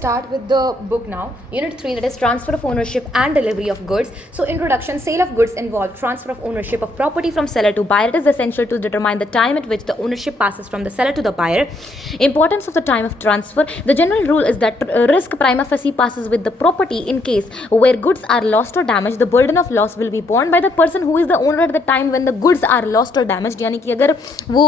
start with the book now. Unit 3, that is transfer of ownership and delivery of goods. So introduction, sale of goods involve transfer of ownership of property from seller to buyer. It is essential to determine the time at which the ownership passes from the seller to the buyer. Importance of the time of transfer. The general rule is that risk prima facie passes with the property. In case where goods are lost or damaged, the burden of loss will be borne by the person who is the owner at the time when the goods are lost or damaged. यानी कि अगर वो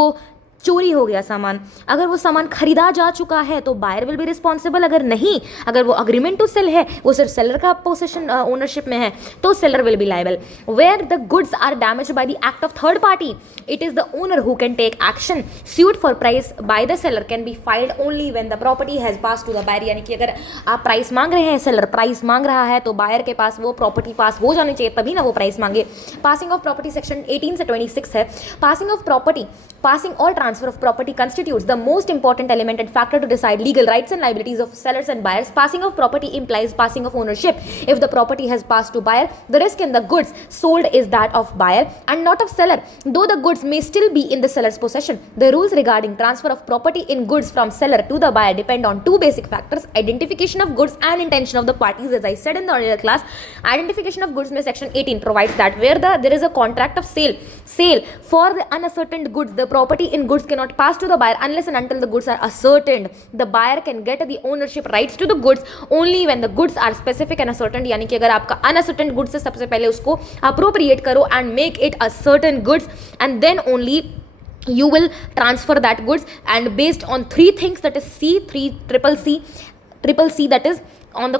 चोरी हो गया सामान, अगर वो सामान खरीदा जा चुका है तो बायर विल बी रिस्पॉन्सिबल. अगर नहीं, अगर वो अग्रीमेंट टू सेल है, वो सिर्फ सेलर का पोसेशन ओनरशिप में है, तो seller will be liable. Where the goods are damage by the act of third party, it is the owner who can take action. Suit for price by the seller can be filed only when the property has pass to the buyer. यानी कि अगर आप price मांग रहे हैं, seller price मांग रहा है, तो बायर के पास वो प्रॉपर्टी पास हो जानी चाहिए, तभी ना वो प्राइस मांगे. पासिंग ऑफ प्रॉपर्टी सेक्शन 18 से 26 है. Passing of property, passing or transfer of property constitutes the most important element and factor to decide legal rights and liabilities of sellers and buyers. Passing of property implies passing of ownership. If the property has passed to buyer, the risk in the goods sold is that of buyer and not of seller, though the goods may still be in the seller's possession. The rules regarding transfer of property in goods from seller to the buyer depend on two basic factors: identification of goods and intention of the parties. As I said in the earlier class, identification of goods में section 18 provides that where there is a contract of sale for the unascertained goods, the property in goods cannot pass to the buyer unless and until the goods are ascertained. The buyer can get the ownership rights to the goods only when the goods are specific and ascertained. यानी कि अगर आपका unascertained goods है, सबसे पहले उसको appropriate करो and make it a certain goods, and then only you will transfer that goods, and based on three things, that is triple C, that is on the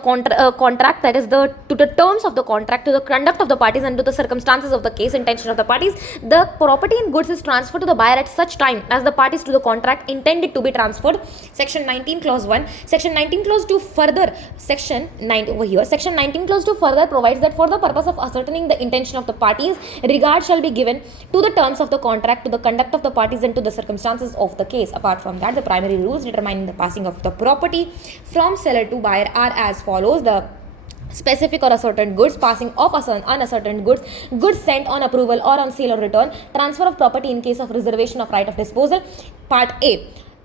contract, that is to the terms of the contract, to the conduct of the parties, and to the circumstances of the case, intention of the parties. The property in goods is transferred to the buyer at such time as the parties to the contract intend it to be transferred. Section 19 clause 1. Section 19 clause 2 further, section 9 over here, section 19 clause 2 further provides that for the purpose of ascertaining the intention of the parties, regard shall be given to the terms of the contract, to the conduct of the parties, and to the circumstances of the case. Apart from that, the primary rules determining the passing of the property from seller to buyer are as follows: the specific or ascertained goods, passing of unascertained goods, goods sent on approval or on sale or return, transfer of property in case of reservation of right of disposal. Part A.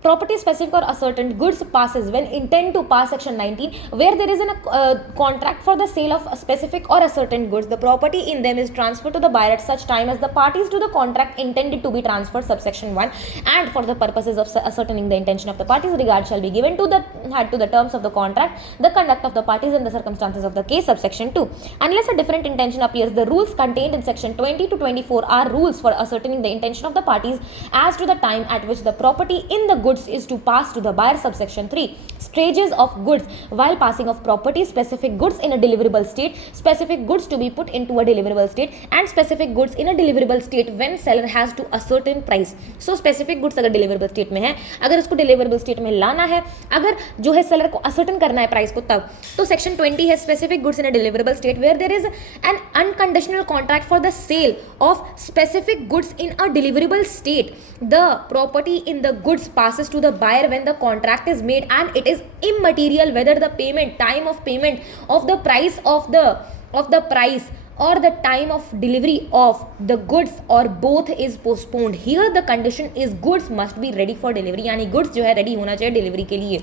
Property specific or ascertained goods passes when intend to pass. Section 19, where there is a contract for the sale of specific or ascertained goods, the property in them is transferred to the buyer at such time as the parties to the contract intended to be transferred. Subsection 1, and for the purposes of ascertaining the intention of the parties, regard shall be given to the terms of the contract, the conduct of the parties, and the circumstances of the case. Subsection 2, unless a different intention appears, the rules contained in section 20 to 24 are rules for ascertaining the intention of the parties as to the time at which the property in the goods is to pass to the buyer. Subsection 3, stages of goods while passing of property: specific goods in a deliverable state, specific goods to be put into a deliverable state, and specific goods in a deliverable state when seller has to ascertain price. So specific goods अगर deliverable state में है, अगर उसको deliverable state में लाना है, अगर जो है seller को ascertain करना है price को, तब तो section 20 है specific goods in a deliverable state where there is an unconditional contract for the sale of specific goods in a deliverable state. The property in the goods passes to the buyer when the contract is made, and it is immaterial whether the time of payment of the price of the price or the time of delivery of the goods or both is postponed. Here the condition is goods must be ready for delivery, यानी goods जो है ready होना चाहिए delivery के लिए.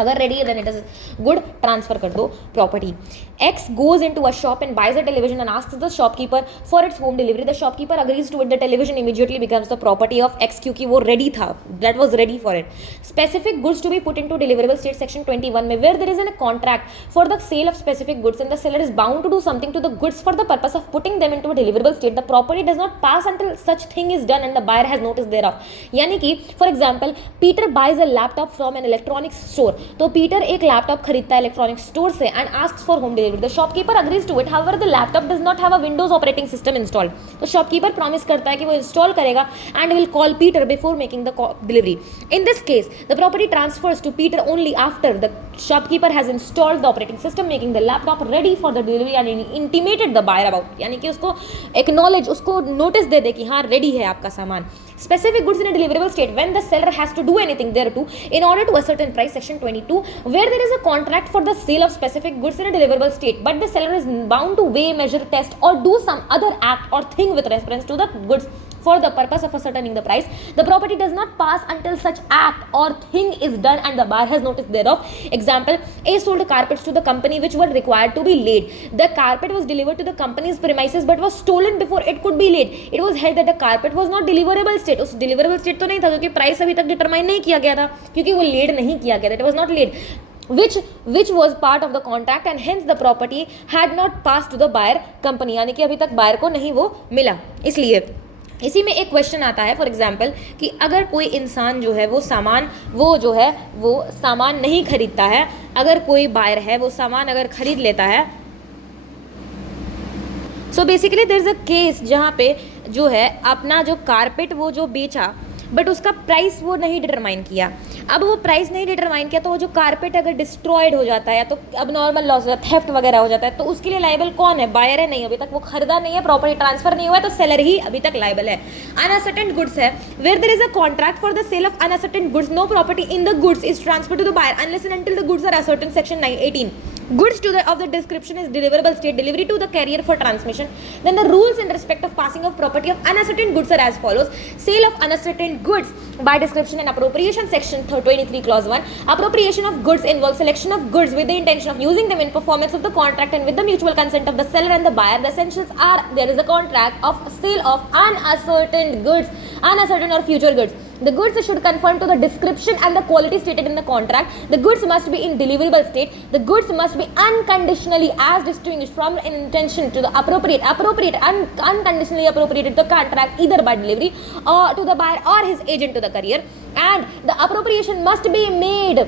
अगर ready है then it is good, transfer कर दो property. X goes into a shop and buys a television and asks the shopkeeper for its home delivery. The shopkeeper agrees to it. The television immediately becomes the property of X क्योंकि वो ready था, that was ready for it. Specific goods to be put into deliverable state. Section 21 में where there is a contract for the sale of specific goods and the seller is bound to do something to the goods for the purpose of putting them into a deliverable state, the property does not pass until such thing is done and the buyer has notice thereof. यानी कि for example, Peter buys a laptop from an electronics store. तो Peter एक laptop खरीदता है electronic store से and asks for home delivery. The shopkeeper agrees to it. However the laptop does not have a Windows operating system installed. तो shopkeeper promise करता है कि वो इंस्टॉल करेगा and will call Peter before making the delivery. In this case the property transfers to Peter only after the shopkeeper has installed the operating system, making the laptop ready for the delivery and intimated the buyer about. यानी कि उसको acknowledge, उसको notice दे दे कि हाँ ready है आपका सामान. Specific goods in a deliverable state when the seller has to do anything thereto in order to ascertain price. Section 22, where there is a contract for the sale of specific goods in a deliverable state but the seller is bound to weigh, measure, test or do some other act or thing with reference to the goods for the purpose of ascertaining the price, the property does not pass until such act or thing is done and the buyer has notice thereof. Example, A sold carpets to the company which were required to be laid. The carpet was delivered to the company's premises but was stolen before it could be laid. It was held that the carpet was not deliverable state. उस deliverable state तो नहीं था क्योंकि price अभी तक determine नहीं किया गया था, क्योंकि वो लेड नहीं किया गया था. It was not laid, which was part of the contract and hence the property had not passed to the buyer company. यानी कि अभी तक बायर को नहीं वो मिला. इसलिए इसी में एक क्वेश्चन आता है फॉर एग्जांपल कि अगर कोई इंसान जो है वो सामान नहीं खरीदता है, अगर कोई बायर है वो सामान अगर खरीद लेता है, so basically there is a case जहाँ पे जो है अपना जो कारपेट वो जो बेचा बट उसका प्राइस वो नहीं डिटरमाइन किया. अब वो प्राइस नहीं डिटरमाइन किया तो वो जो कारपेट अगर डिस्ट्रॉयड हो जाता है तो अब नॉर्मल लॉस हो जाता है, थेफ्ट वगैरह हो जाता है, तो उसके लिए लाइबल कौन है? बायर है. नहीं, अभी तक वो खरीदा नहीं है, प्रॉपर्टी ट्रांसफर नहीं हुआ है, तो सेलर ही अभी तक लाइबल है. अनअसर्टेन गुड्स है where there is a contract for the cell of unascertained goods, no property in the goods is transfer to the buyer unless and until the goods are ascertained. Section 18. Goods of the description is deliverable state, delivery to the carrier for transmission. Then the rules in respect of passing of property of unascertain goods are as follows. Sale of unascertain goods by description and appropriation, section 23 clause 1. Appropriation of goods involves selection of goods with the intention of using them in performance of the contract and with the mutual consent of the seller and the buyer. The essentials are there is a contract of sale of unascertain goods, unascertain or future goods. The goods should conform to the description and the quality stated in the contract. The goods must be in deliverable state. The goods must be unconditionally as distinguished from an intention to the unconditionally appropriated to the contract either by delivery or to the buyer or his agent to the courier. And the appropriation must be made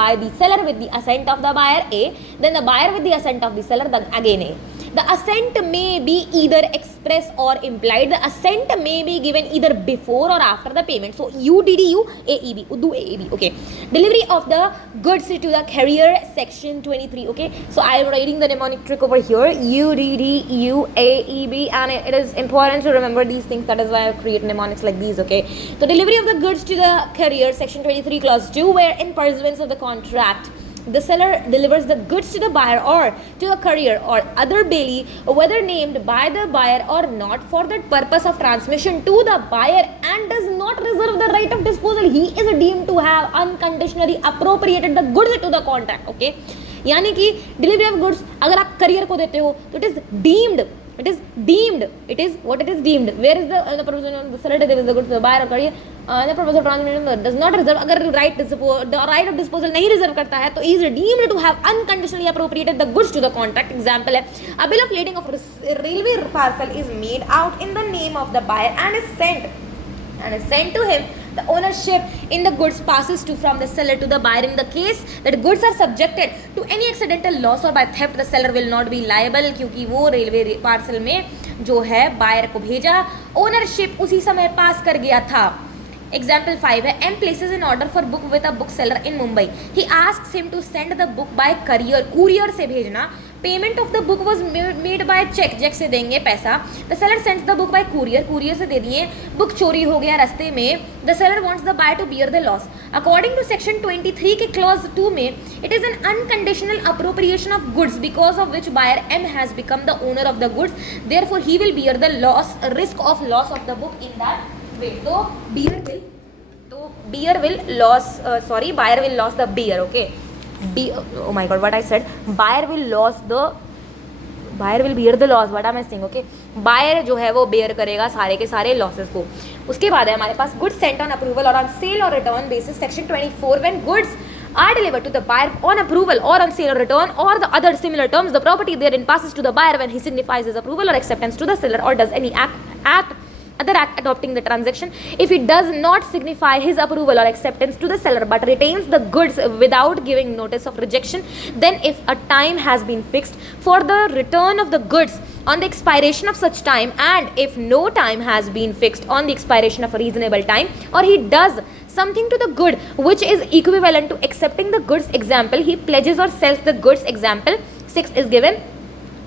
by the seller with the assent of the buyer A, then the buyer with the assent of the seller, then again A. The assent may be either express or implied. The assent may be given either before or after the payment. So UDDU AEB, Udu AEB. Okay. Delivery of the goods to the carrier, section 23. Okay. So I am writing the mnemonic trick over here. UDDU AEB, and it is important to remember these things. That is why I create mnemonics like these. Okay. So delivery of the goods to the carrier, section 23 clause 2, where in pursuance of the contract the seller delivers the goods to the buyer or to a courier or other bailee, whether named by the buyer or not, for the purpose of transmission to the buyer and does not reserve the right of disposal, he is deemed to have unconditionally appropriated the goods to the contract. Okay, यानी कि delivery of goods अगर आप career को देते हो तो it is deemed what it is deemed. Where is the provision of the seller delivers the goods to the buyer or courier? The purpose of transmission does not reserve. अगर the right of disposal नहीं reserve करता है तो is deemed to have unconditionally appropriated the goods to the contract. Example है, a bill of lading of railway parcel is made out in the name of the buyer and is sent to him. The ownership in the goods passes from the seller to the buyer. In the case that goods are subjected to any accidental loss or by theft, the seller will not be liable, क्योंकि वो railway parcel में जो है buyer को भेजा, ownership उसी समय पास कर गया था. Example 5 है, M places an order for book with a bookseller in Mumbai. He asks him to send the book by courier से भेजना. Payment of the book was made by check से देंगे पैसा. The seller sends the book by courier से दे दिए, book चोरी हो गया रास्ते में. The seller wants the buyer to bear the loss. According to section 23 के clause 2 में, it is an unconditional appropriation of goods because of which buyer M has become the owner of the goods. Therefore, he will bear the risk of loss of the book in that way. तो buyer will loss the bear. Okay. Oh my god, what I said, buyer will bear the loss. What am I saying? Okay, buyer जो है वो bear करेगा सारे के सारे losses को. उसके बाद है हमारे पास goods sent on approval or on sale or return basis, section 24. When goods are delivered to the buyer on approval or on sale or return or the other similar terms, the property therein passes to the buyer when he signifies his approval or acceptance to the seller or does any other act adopting the transaction. If he does not signify his approval or acceptance to the seller but retains the goods without giving notice of rejection, then if a time has been fixed for the return of the goods on the expiration of such time, and if no time has been fixed on the expiration of a reasonable time, or he does something to the good which is equivalent to accepting the goods, example, he pledges or sells the goods, example 6 is given.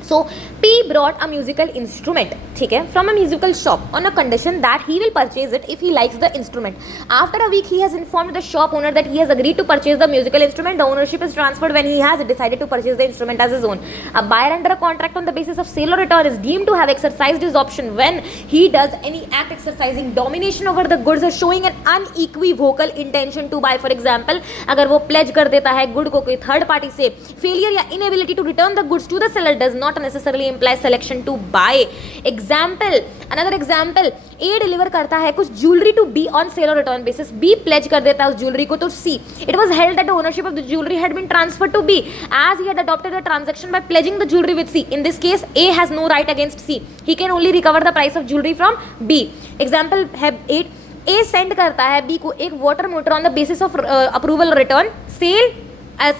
So P brought a musical instrument, ठीक है, from a musical shop on a condition that he will purchase it if he likes the instrument. After a week, he has informed the shop owner that he has agreed to purchase the musical instrument. The ownership is transferred when he has decided to purchase the instrument as his own. A buyer under a contract on the basis of sale or return is deemed to have exercised his option when he does any act exercising domination over the goods or showing an unequivocal intention to buy. For example, अगर वो pledge कर देता है good को कोई third party से, failure या inability to return the goods to the seller does not necessarily imply selection to buy. Example, another example, A deliver करता है कुछ jewelry to B on sale or return basis. B pledge कर देता है उस jewelry को तो C. It was held that the ownership of the jewelry had been transferred to B as he had adopted the transaction by pledging the jewelry with C. In this case, A has no right against C. He can only recover the price of jewelry from B. Example है 8. A send करता है B को एक water motor on the basis of approval or return. Sale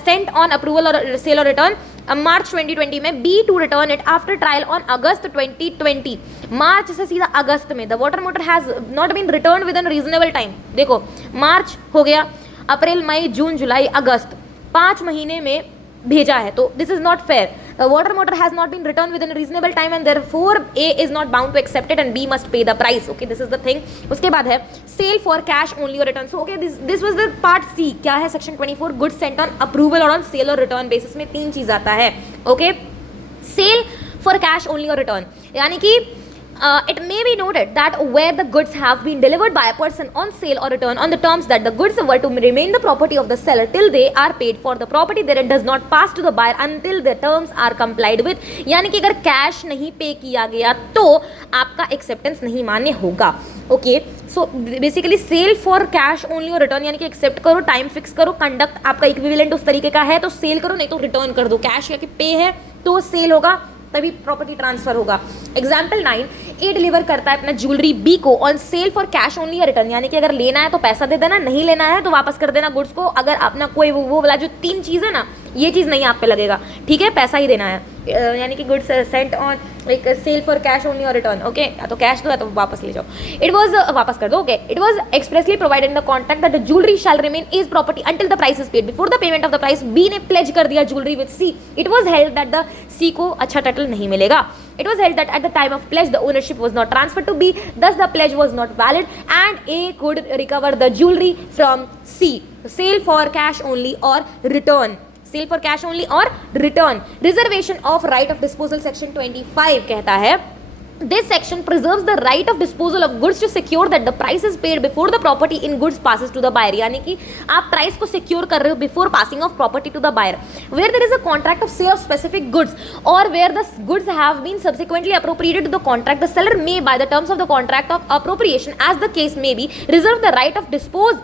sent on approval or sale or return. मार्च 2020 में B to return it after trial on अगस्त 2020. मार्च से सीधा अगस्त में the water motor has not been return within reasonable time. देखो मार्च हो गया, अप्रैल मई जून जुलाई अगस्त, 5 महीने में भेजा है, तो this is not fair. The water motor has not been returned within a reasonable time and therefore A is not bound to accept it and B must pay the price. Okay, this is the thing. उसके बाद है sale for cash only or return. So okay, this was the part C. क्या है section 24, goods sent on approval or on sale or return basis में 3 चीज आता है. Okay, sale for cash only or return यानी कि it may be noted that where the goods have been delivered by a person on sale or return on the terms that the goods were to remain the property of the seller till they are paid for, the property therein does not pass to the buyer until the terms are complied with. यानी कि अगर cash नहीं पे किया गया तो आपका acceptance नहीं मान्य होगा. Okay, so basically sale for cash only और रिटर्न यानी कि एक्सेप्ट करो, टाइम फिक्स करो, कंडक्ट आपका इक्विवेलेंट उस तरीके का है तो सेल करो, नहीं तो रिटर्न कर दो. कैश या कि पे है तो सेल होगा, तभी प्रॉपर्टी ट्रांसफर होगा. एग्जाम्पल 9, ए डिलीवर करता है अपना ज्वेलरी बी को on sale for cash only या रिटर्न यानी कि अगर लेना है तो पैसा दे देना, नहीं लेना है तो वापस कर देना गुड्स को. अगर अपना कोई वो वाला जो 3 चीज़ है ना, ये चीज़ नहीं आप पे लगेगा, ठीक है, पैसा ही देना है. यानी कि goods sent on like sale for cash only और रिटर्न. ओके, या तो कैश दो या तो वापस ले जाओ. इट वॉज वापस कर दो. Okay, it was expressly provided in the contract that the jewellery shall remain is property until the price is paid. Before the payment of the price B ने प्लेज कर दिया jewellery with C. It was held that the C को अच्छा title नहीं मिलेगा. It was held that at the time of pledge the ownership was not transferred to B, thus the pledge was not valid and A could recover the jewelry from C. Sale for cash only or return. Sale for cash only or return. Reservation of right of disposal section 25 कहता है this section preserves the right of disposal of goods to secure that the price is paid before the property in goods passes to the buyer. यानी कि आप price को secure कर रहे हो before passing of property to the buyer. Where there is a contract of sale of specific goods or where the goods have been subsequently appropriated to the contract, the seller may by the terms of the contract of appropriation as the case may be reserve the right of dispose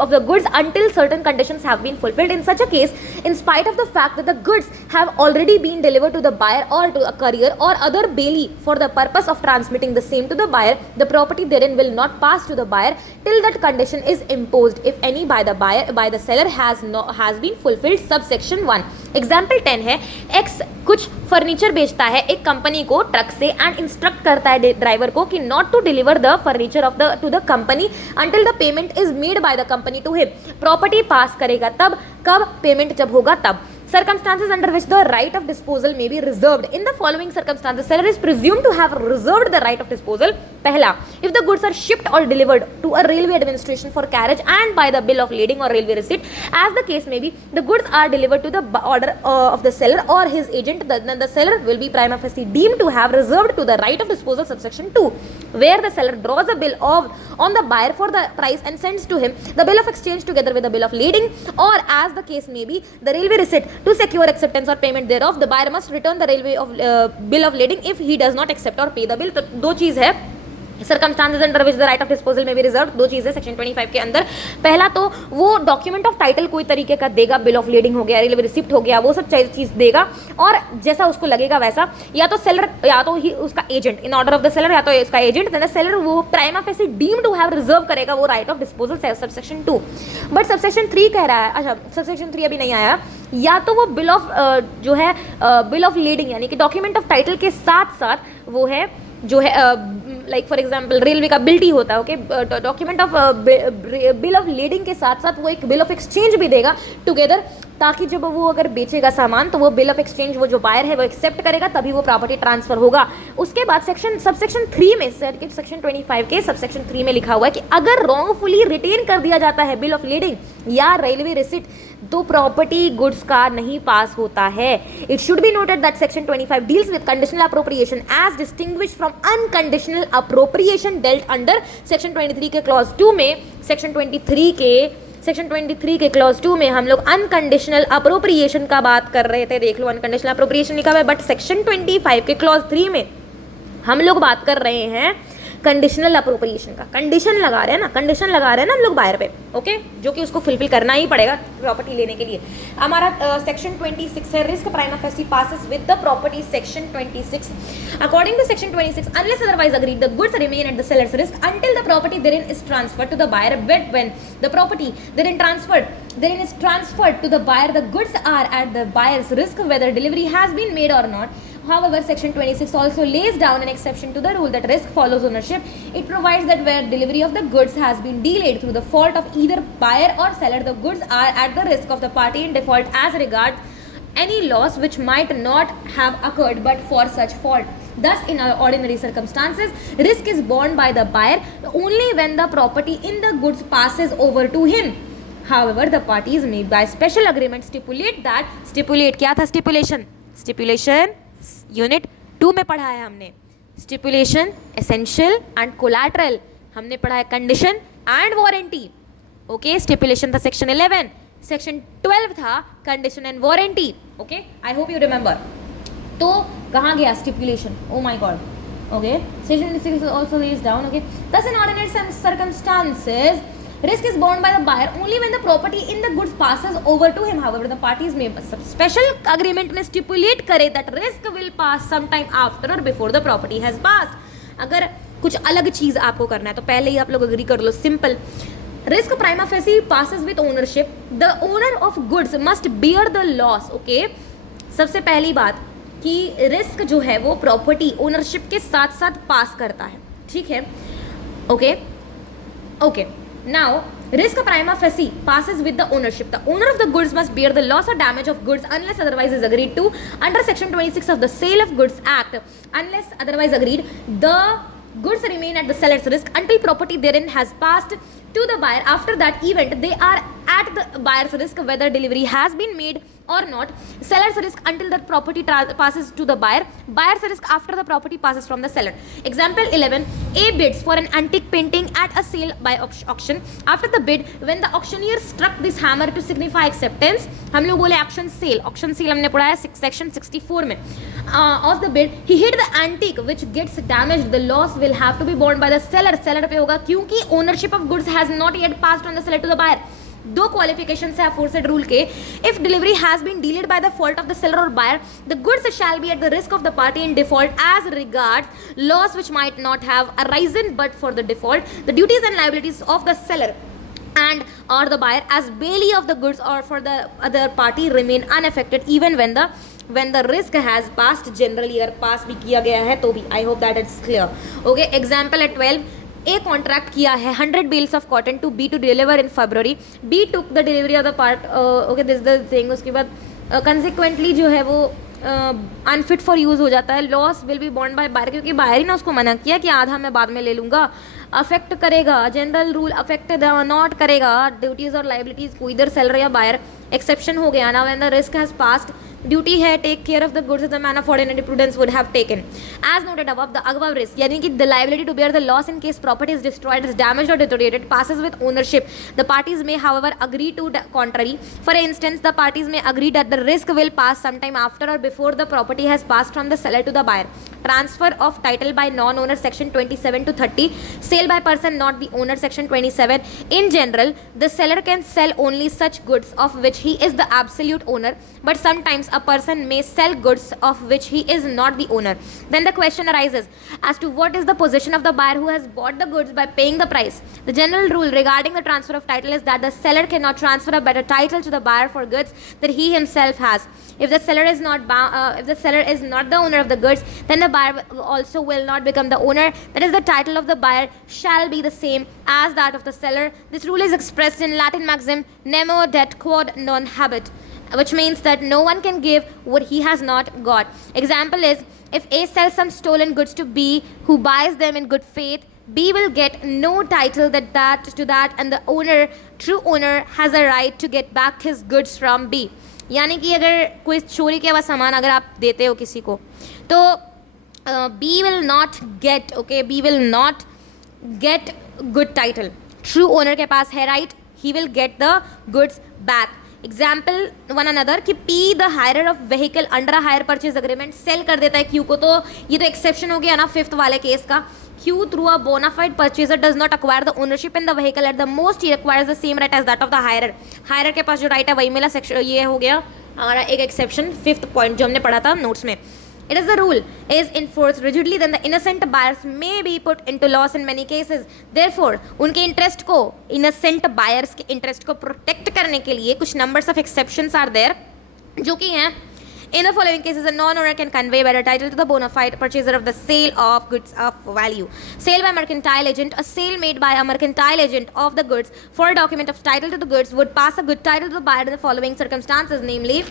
of the goods until certain conditions have been fulfilled. In such a case, in spite of the fact that the goods have already been delivered to the buyer or to a courier or other bailee for the purpose of transmitting the same to the buyer, the property therein will not pass to the buyer till that condition is imposed, if any, by the seller has been fulfilled. Subsection 1. Example 10 है X कुछ furniture बेचता है एक company को truck से and instruct करता है driver को कि not to deliver the furniture to the company until the payment is made by the company to him. Property pass करेगा तब, कब पेमेंट जब होगा तब. Circumstances under which the right of disposal may be reserved. In the following circumstances, seller is presumed to have reserved the right of disposal. पहला, if the goods are shipped or delivered to a railway administration for carriage and by the bill of lading or railway receipt, as the case may be, the goods are delivered to the order of the seller or his agent, then the seller will be prima facie deemed to have reserved to the right of disposal. Subsection 2, where the seller draws a bill on the buyer for the price and sends to him the bill of exchange together with the bill of lading or as the case may be, the railway receipt. To secure acceptance or payment thereof, the buyer must return the railway bill of lading if he does not accept or pay the bill. तो 2 चीज़ है. Circumstances under which the right of disposal may be reserved, 2 चीज़ें section 25 के अंदर. पहला तो वो document of title कोई तरीके का देगा, बिल ऑफ लीडिंग हो गया, रेलवे रिसिप्ट हो गया, वो सब चीज़ देगा और जैसा उसको लगेगा वैसा, या तो सेलर या तो ही उसका agent in order of the seller या तो इसका एजेंट, देन द सेलर वो prima facie deem to have reserve करेगा वो right of disposal. Subsection 2. But subsection 3 कह रहा है, अच्छा सबसेक्शन 3 अभी नहीं आया, या तो वो बिल ऑफ जो है बिल ऑफ लीडिंग यानी कि डॉक्यूमेंट ऑफ टाइटल के साथ साथ वो है जो है लाइक फॉर एग्जांपल रेलवे का बिल टी होता है, okay, document of bill of leading के साथ साथ वो एक बिल ऑफ एक्सचेंज भी देगा टुगेदर, ताकि जब वो अगर बेचेगा सामान तो वो बिल ऑफ एक्सचेंज वो जो बायर है वो एक्सेप्ट करेगा, तभी वो प्रॉपर्टी ट्रांसफर होगा। उसके बाद सबसेक्शन 3 में सेक्शन 25 के सबसेक्शन 3 में लिखा हुआ है कि अगर रॉन्गफुली रिटेन कर दिया जाता है बिल ऑफ लीडिंग या रेलवे रिसिट तो प्रॉपर्टी गुड्स का नहीं पास होता है। It should be noted that section 25 deals with conditional appropriation as distinguish from unconditional appropriation dealt under section 23 के क्लॉज 2 में। सेक्शन 23 के क्लॉज 2 में हम लोग अनकंडीशनल अप्रोप्रिएशन का बात कर रहे थे, देख लो अनकंडीशनल अप्रोप्रिएशन लिखा हुआ है, बट सेक्शन 25 के क्लॉज 3 में हम लोग बात कर रहे हैं कंडीशनल अप्रोप्रिएशन का। कंडीशन लगा रहे हैं ना, कंडीशन लगा रहे हैं ना हम लोग बायर पे, ओके, जो कि उसको फुलफिल करना ही पड़ेगा प्रॉपर्टी लेने के लिए। हमारा सेक्शन 26 है, risk prima facie passes with the property. Section 26 according to section 26 unless otherwise agreed the goods remain at the seller's risk until the property therein is transferred to the buyer, but when the property therein is transferred to the buyer, the goods are at the buyer's risk whether delivery has been made or not. However, section 26 also lays down an exception to the rule that risk follows ownership. It provides that where delivery of the goods has been delayed through the fault of either buyer or seller, the goods are at the risk of the party in default as regards any loss which might not have occurred but for such fault. Thus, in ordinary circumstances, risk is borne by the buyer only when the property in the goods passes over to him. However, the parties may by special agreement stipulate क्या था stipulation unit 2 में पढ़ा है हमने, stipulation, essential and collateral, हमने पढ़ा है condition and warranty, okay. Stipulation था सेक्शन 11, सेक्शन 12 था condition and warranty, okay, I hope you remember. तो कहाँ गया stipulation, oh my God, okay, section 26 also lays down, okay, thus in ordinary circumstances risk is borne by the buyer only when the property in the goods passes over to him. However, the parties may special agreement में stipulate करे that risk will pass sometime after or before the property has passed. अगर कुछ अलग चीज़ आपको करना है तो पहले ही आप लोग अग्री कर लो, simple. Risk prima facie passes with ownership. The owner of goods must bear the loss, okay. सबसे पहली बात कि रिस्क जो है वो प्रॉपर्टी ओनरशिप के साथ साथ पास करता है, ठीक है, okay. Now, risk prima facie passes with the ownership. The owner of the goods must bear the loss or damage of goods unless otherwise is agreed to under section 26 of the Sale of Goods Act. Unless otherwise agreed, the goods remain at the seller's risk until property therein has passed to the buyer. After that event, they are at the buyer's risk whether delivery has been made or not. Seller's risk until the property passes to the buyer. Buyer's risk after the property passes from the seller. Example 11. A bids for an antique painting at a sale by auction. After the bid, when the auctioneer struck this hammer to signify acceptance, हम लोग बोले auction sale हमने पढ़ा है section 64 में, of the bid, he hit the antique which gets damaged. The loss will have to be borne by the seller. Seller पे होगा क्योंकि ownership of goods has not yet passed from the seller to the buyer. दो qualification है aforesaid rule के। If delivery has been delayed by the fault of the seller और buyer, the goods shall be at the risk of the party in default as regards loss which might not have arisen but for the default, the duties and liabilities of the seller and or the buyer as bailey of the goods or for the other party remain unaffected even when the risk has passed. generally अगर पास भी किया गया है तो भी, I hope that it's clear, okay. example at 12, A contract किया है 100 bales of cotton to B to deliver in February. B took the delivery of the part, okay, this is the thing. उसके बाद consequently जो है वो unfit for use हो जाता है. Loss will be borne by buyer, क्योंकि buyer ही ना उसको मना किया कि आधा मैं बाद में ले लूँगा. अफेक्ट करेगा जनरल रूल, अफेक्ट नॉट करेगा ड्यूटीज़ और लाइबिलिटीज़ को इधर सेलर या बायर. एक्सेप्शन हो गया ना, when the risk has passed duty है take care of the goods in the manner for ordinary prudence would have taken as noted above. The above risk यानी कि the liability to bear the loss in case property is destroyed, is damaged और deteriorated passes with ownership. The parties may however agree to the contrary. For instance, the parties may agree that the risk will pass sometime after or before the property has passed from the seller to the buyer. Transfer of title by non-owner section 27 to 30. Sale by person not the owner section 27. In general, the seller can sell only such goods of which he is the absolute owner, but sometimes a person may sell goods of which he is not the owner. Then the question arises as to what is the position of the buyer who has bought the goods by paying the price. The general rule regarding the transfer of title is that the seller cannot transfer a better title to the buyer for goods that he himself has. If the seller is not the owner of the goods, then the buyer also will not become the owner. That is, the title of the buyer shall be the same as that of the seller. This rule is expressed in Latin maxim nemo dat quod non habet, which means that no one can give what he has not got. Example is, if A sells some stolen goods to B, who buys them in good faith, B will get no title to that, and the true owner, has a right to get back his goods from B. यानी कि अगर कोई चोरी किया हुआ सामान अगर आप देते हो किसी को, तो B will not get good title. True owner के पास है right, he will get the goods back. Example one another कि P the hirer of vehicle under a hire purchase agreement sell कर देता है Q को, तो ये तो एक्सेप्शन हो गया ना फिफ्थ वाले केस का. Q through a bona fide purchaser does not acquire the ownership in the vehicle. At the most he acquires the same right as that of the hirer. Hirer के पास जो right है वही मिला. Section ये हो गया हमारा एक एक्सेप्शन, फिफ्थ पॉइंट जो हमने पढ़ा था नोट्स में. It is the rule is enforced rigidly, then the innocent buyers may be put into loss in many cases. Therefore, उनके इंटरेस्ट को, innocent buyers के इंटरेस्ट को प्रोटेक्ट करने के लिए कुछ numbers of exceptions are there, जो कि हैं in the following cases a non-owner can convey better title to the bona fide purchaser of the sale of goods of value. Sale by mercantile agent. A sale made by a mercantile agent of the goods for a document of title to the goods would pass a good title to the buyer in the following circumstances, namely,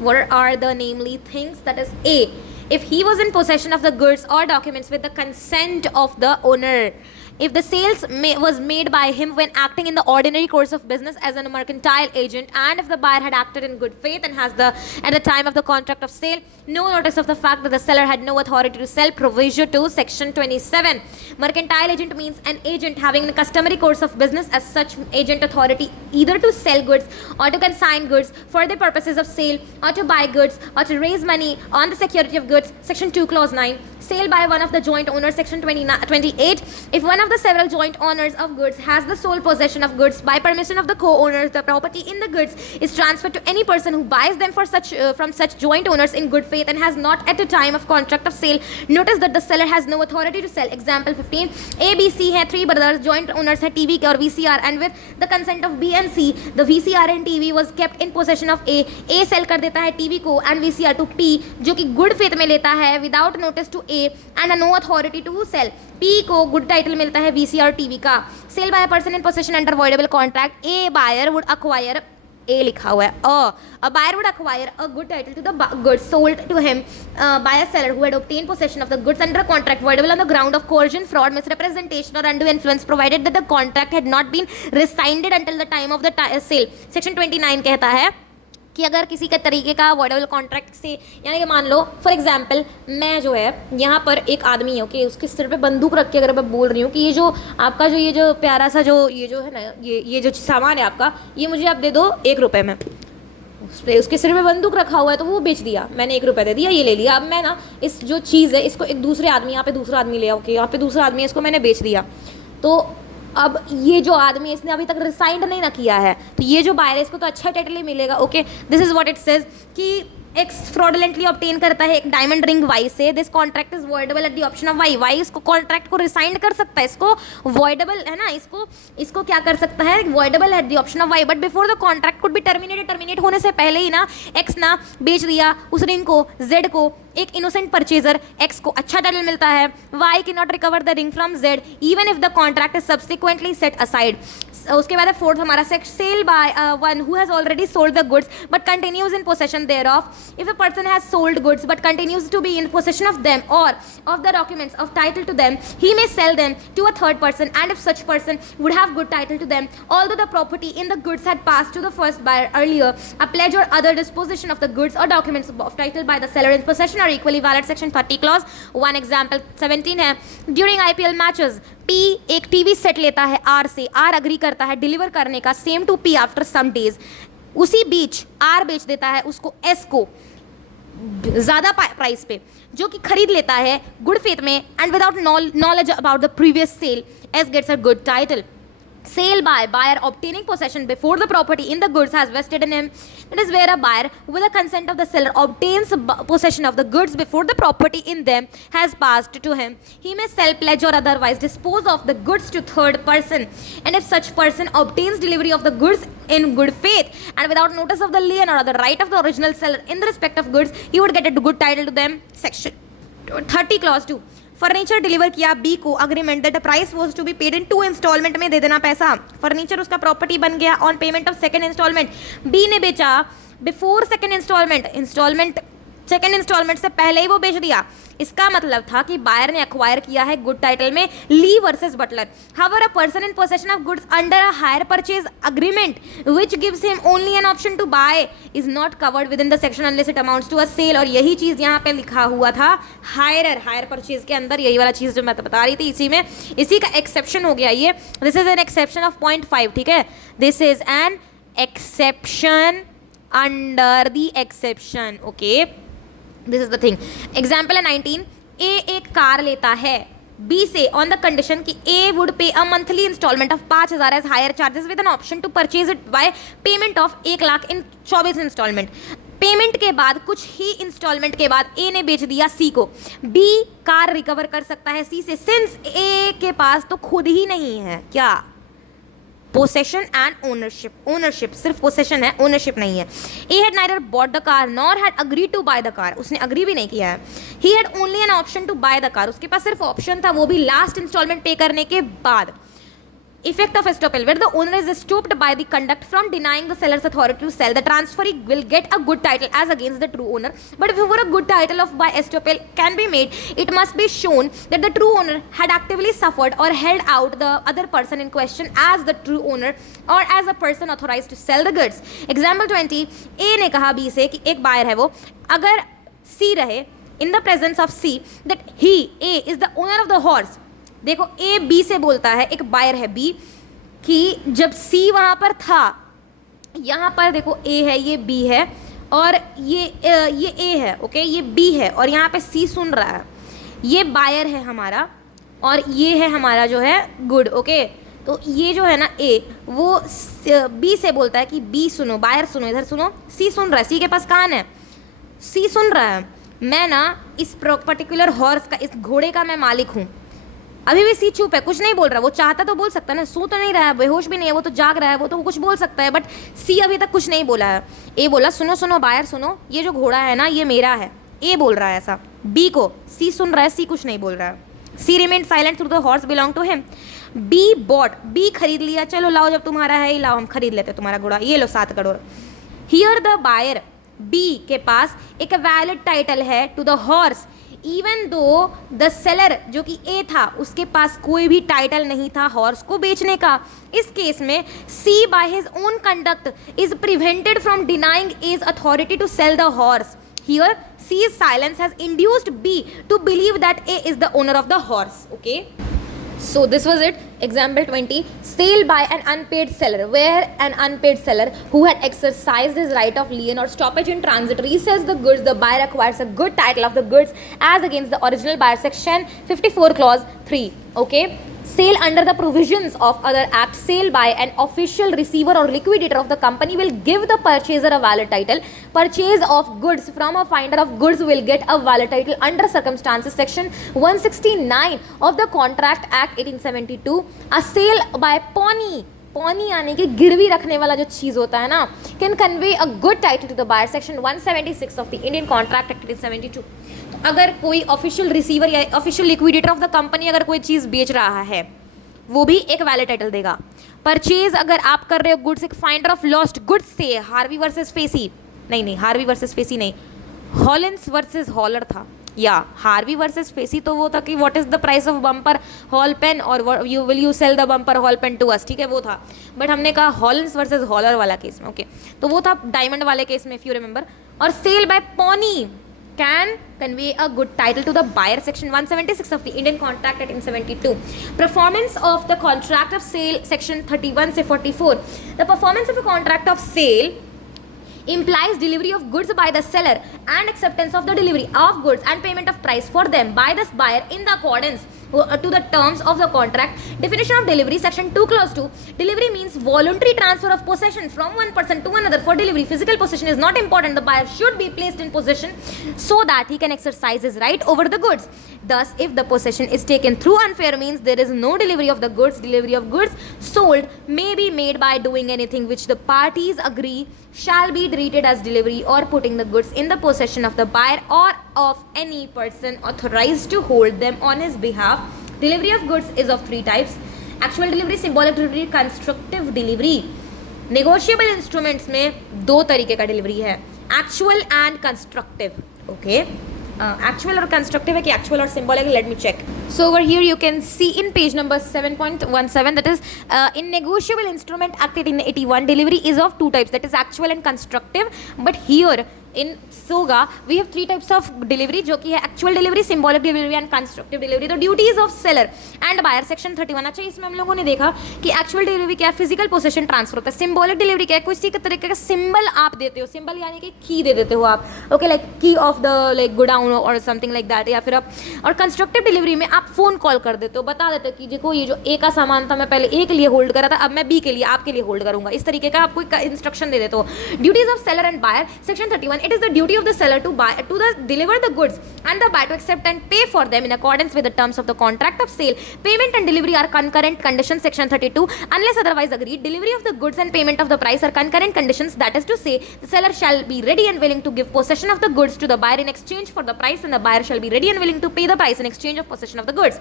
what are the namely things? That is, A, if he was in possession of the goods or documents with the consent of the owner. If the sales was made by him when acting in the ordinary course of business as a mercantile agent, and if the buyer had acted in good faith and has at the time of the contract of sale no notice of the fact that the seller had no authority to sell, proviso to section 27. Mercantile agent means an agent having the customary course of business as such agent authority either to sell goods or to consign goods for the purposes of sale, or to buy goods, or to raise money on the security of goods, section 2 clause 9. Sale by one of the joint owners, section 28. If one of the several joint owners of goods has the sole possession of goods, by permission of the co-owners, the property in the goods is transferred to any person who buys them from such joint owners in good faith and has not at the time of contract of sale notice that the seller has no authority to sell. Example 15. A, B, C है three brothers, joint owners है TV और VCR, and with the consent of B and C, the VCR and TV was kept in possession of A. A sell कर देता है TV को and VCR to P, जो कि good faith में लेता है without notice to A and no authority to sell. P को good title मिलता है VCR TV का. Sale by a person in possession under voidable contract. A buyer would acquire, A लिखा हुआ है, a buyer would acquire a good title to the goods sold to him by a seller who had obtained possession of the goods under a contract voidable on the ground of coercion, fraud, misrepresentation or undue influence, provided that the contract had not been rescinded until the time of the sale. Section 29 कहता है कि अगर किसी का तरीके का voidable contract से, यानी कि मान लो फॉर एग्जांपल मैं जो है यहाँ पर एक आदमी है, ओके, उसके सिर पे बंदूक रख के अगर मैं बोल रही हूँ कि ये जो आपका जो ये जो प्यारा सा जो ये जो है ना ये जो सामान है आपका, ये मुझे आप दे दो 1 रुपये में, उसके सिर पे बंदूक रखा हुआ है तो वो बेच दिया, मैंने 1 रुपये दे दिया, ये ले लिया. अब मैं ना इस जो चीज़ है इसको एक दूसरे आदमी, यहाँ पे दूसरा आदमी ले, ओके, यहाँ पे दूसरा आदमी है, इसको मैंने बेच दिया. तो अब ये जो आदमी है इसने अभी तक रिसाइंड नहीं ना किया है, तो ये जो बायर है इसको तो अच्छा टाइटल ही मिलेगा. Okay, this is what it says कि एक्स फ्रॉडुलेंटली ऑब्टेन करता है एक डायमंड रिंग वाई से, this contract is voidable at the option of Y. Y इसको कॉन्ट्रैक्ट को रिसाइंड कर सकता है, इसको वॉइडेबल है ना, इसको क्या कर सकता है, voidable at the option of Y, but before the contract could be terminated. Terminate होने से पहले ही ना एक्स ना बेच दिया उस रिंग को जेड को. एक इनोसेंट परचेजर एक्स को अच्छा टाइटल मिलता है. Y cannot recover the ring from Z even if the contract is subsequently set aside. उसके बाद फोर्थ हमारा sale by one who has already sold the goods but continues in possession thereof. If a person has sold goods but continues to be in possession of them or of the documents of title to them, he may sell them to a third person, and if such person would have good title to them, although the property in the goods had passed to the first buyer earlier, a pledge or other disposition of the goods or documents of title by the seller in possession are equally valid. Section 30 clause 1. Example 17 है, during IPL matches P एक TV set लेता है R से, R agree करता है deliver करने का same to P after some days. उसी बीच R बेच देता है उसको S को ज़्यादा प्राइस पे, जो कि खरीद लेता है गुड फेथ में and without knowledge about the previous sale. S gets a good title. Sale by buyer obtaining possession before the property in the goods has vested in him. That is where a buyer, with the consent of the seller, obtains possession of the goods before the property in them has passed to him. He may sell, pledge, or otherwise dispose of the goods to third person, and if such person obtains delivery of the goods in good faith and without notice of the lien or the right of the original seller in the respect of goods, he would get a good title to them. Section 30 clause 2. Furniture deliver किया B को, agreement that the price was to be paid in 2 instalment में दे देना पैसा. Furniture उसका property बन गया on payment of second instalment. B ने बेचा before second instalment second instalment से पहले ही वो बेच दिया. इसका मतलब था कि बायर ने एक्वायर किया है गुड टाइटल में Lee versus Butler. However a person in possession of goods under a hire purchase agreement which gives him only an option to buy is not covered within the section unless it amounts to a sale. और यही चीज़ यहाँ पे लिखा हुआ था hire purchase के अंदर, यही वाला चीज़ जो मैं बता रही थी, इसी का एक्सेप्शन हो गया ये. This is an exception of 0.5. ठीक है, this is an exception under the exception. Okay, this is the thing. Example है 19. ए एक कार लेता है बी से ऑन द कंडीशन कि A would pay a monthly instalment of 5,000 as hire charges with an option to purchase it by payment of 1,00,000 in 24 instalment. Payment के बाद कुछ ही instalment के बाद ए ने बेच दिया सी को. बी कार रिकवर कर सकता है सी से सिंस ए के पास तो खुद ही नहीं है क्या, पोसेशन एंड ओनरशिप सिर्फ पोसेशन है, ओनरशिप नहीं है. A had neither bought the car nor had agree to buy the car. उसने अग्री भी नहीं किया है. He had only an option to buy the car. उसके पास सिर्फ ऑप्शन था, वो भी लास्ट इंस्टॉलमेंट पे करने के बाद. Effect of estoppel, where the owner is stopped by the conduct from denying the seller's authority to sell, the transferee will get a good title as against the true owner. But if a good title of by estoppel can be made, it must be shown that the true owner had actively suffered or held out the other person in question as the true owner or as a person authorized to sell the goods. Example 20. A ने कहा B से कि एक buyer है वो, अगर C रहे in the presence of C that he A is the owner of the horse. देखो ए बी से बोलता है, एक बायर है बी, कि जब सी वहाँ पर था, यहाँ पर देखो ए है, ये बी है और ये ए है, ओके, ये बी है और यहाँ पे सी सुन रहा है. ये बायर है हमारा और ये है हमारा जो है गुड. ओके, तो ये जो है ना ए, वो बी से बोलता है कि बी सुनो, बायर सुनो, इधर सुनो. सी सुन रहा है, सी के पास कान है, सी सुन रहा है, मैं ना इस पर्टिकुलर हॉर्स का, इस घोड़े का मैं मालिक हूँ. अभी भी सी चुप है, कुछ नहीं बोल रहा. वो चाहता तो बोल सकता है ना, सो तो नहीं रहा है, बेहोश भी नहीं है, वो तो जाग रहा है, वो तो कुछ बोल सकता है, बट सी अभी तक कुछ नहीं बोला है. ए बोला सुनो सुनो बायर सुनो, ये जो घोड़ा है ना ये मेरा है. ए बोल रहा है ऐसा बी को, सी सुन रहा है, सी कुछ नहीं बोल रहा है. C remain silent through the horse belong to him. B bought, B खरीद लिया, चलो लाओ जब तुम्हारा है ही लाओ, हम खरीद लेते तुम्हारा घोड़ा, ये लो 7 crore. Here the buyer, B के पास एक वैलिड टाइटल है to the horse even though the seller जो कि ए था उसके पास कोई भी टाइटल नहीं था हॉर्स को बेचने का. इस केस में C by his own conduct is prevented from denying as authority to sell the horse. Here C's silence has induced B to believe that A is the owner of the horse. Okay, so this was it. Example 20. Sale by an unpaid seller, where an unpaid seller who had exercised his right of lien or stoppage in transit resells the goods. The buyer acquires a good title of the goods as against the original buyer. Section 54 clause 3. Okay, sale under the provisions of other act. Sale by an official receiver or liquidator of the company will give the purchaser a valid title. Purchase of goods from a finder of goods will get a valid title under circumstances. Section 169 of the Contract Act 1872. A sale by pawnee यानी कि गिरवी रखने वाला जो चीज़ होता है ना, can convey a good title to the buyer. Section 176 of the Indian Contract Act 1872. तो अगर कोई ऑफिशियल रिसीवर या official liquidator of the company अगर कोई चीज़ बेच रहा है, वो भी एक वैलिड टाइटल देगा. परचेज अगर आप कर रहे हो गुड्स एक फाइंडर ऑफ लॉस्ट गुड्स से, हार्वी वर्सेस फेसी, नहीं हार्वी वर्सेस फेसी नहीं, हॉलिन्स वर्सेस हॉलर था, या हार्वी वर्सेस फेसी तो वो था कि what is the price of Bumper Hall Pen और you sell the Bumper Hall Pen to us. ठीक है, वो था. बट हमने कहा हॉलिन्स वर्सेस हॉलर वाला केस में. ओके, तो वो था डायमंड वाले केस में, इफ यू रिमेंबर. और sale by pawnee can convey a good title to the buyer. Section 176 of the Indian Contract Act 1872. Performance of the contract of sale. Section 31 से 44. The performance of a contract of sale implies delivery of goods by the seller and acceptance of the delivery of goods and payment of price for them by the buyer in the accordance to the terms of the contract. Definition of delivery, section 2 clause 2. Delivery means voluntary transfer of possession from one person to another. For delivery, physical possession is not important. The buyer should be placed in possession so that he can exercise his right over the goods. Thus, if the possession is taken through unfair means, there is no delivery of the goods. Delivery of goods sold may be made by doing anything which the parties agree shall be treated as delivery, or putting the goods in the possession of the buyer or of any person authorized to hold them on his behalf. Delivery of goods is of three types: actual delivery, symbolic delivery, constructive delivery. Negotiable instruments में दो तरीके का delivery है, actual and constructive. Okay, actual or constructive है कि actual और symbolic? Let me check. So over here you can see in page number 7.17, that is in negotiable instrument act 1881, delivery is of two types, that is actual and constructive. But here in SOGA we have three types of delivery, जो कि है actual delivery, symbolic delivery and constructive delivery. The duties of seller and buyer, section 31. अच्छा, इसमें हम लोगों ने देखा कि actual delivery क्या है, physical possession transfer होता है. symbolic delivery क्या है, किसी तरीके का symbol आप देते हो, symbol यानी कि key दे देते हो आप, okay, like key of the like godown or something like that. या फिर आप, और constructive delivery में आप phone call कर देते हो, बता देते हो कि देखो ये जो A का सामान था मैं पहले A के लिए होल्ड करा था, अब मैं B के लिए, आपके लिए होल्ड करूंगा. इस तरीके का आपको इंस्ट्रक्शन दे देते हो. Duties of seller and buyer, section 31. It is the duty of the seller to deliver the goods and the buyer to accept and pay for them in accordance with the terms of the contract of sale. Payment and delivery are concurrent conditions, section 32. Unless otherwise agreed, delivery of the goods and payment of the price are concurrent conditions. That is to say, the seller shall be ready and willing to give possession of the goods to the buyer in exchange for the price, and the buyer shall be ready and willing to pay the price in exchange of possession of the goods.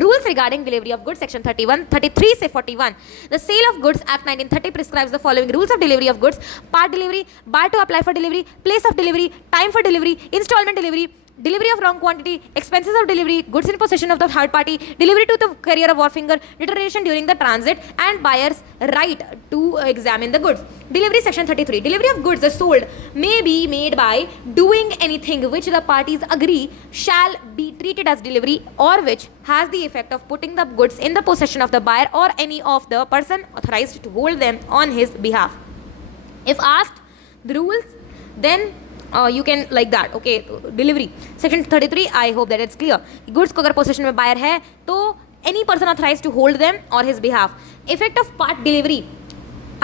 Rules regarding delivery of goods, section 31, 33 से 41. The Sale of Goods Act 1930 prescribes the following rules of delivery of goods: part delivery, buyer to apply for delivery, place of delivery, time for delivery, installment delivery, delivery of wrong quantity, expenses of delivery, goods in possession of the third party, delivery to the carrier of wharfinger, deterioration during the transit, and buyer's right to examine the goods. Delivery, section 33. Delivery of goods is sold may be made by doing anything which the parties agree shall be treated as delivery, or which has the effect of putting the goods in the possession of the buyer or any of the person authorized to hold them on his behalf. If asked the rules, then you can like that. Okay, delivery, section 33. I hope that it's clear. Goods को अगर possession में buyer है तो any person authorized to hold them on his behalf. Effect of part delivery.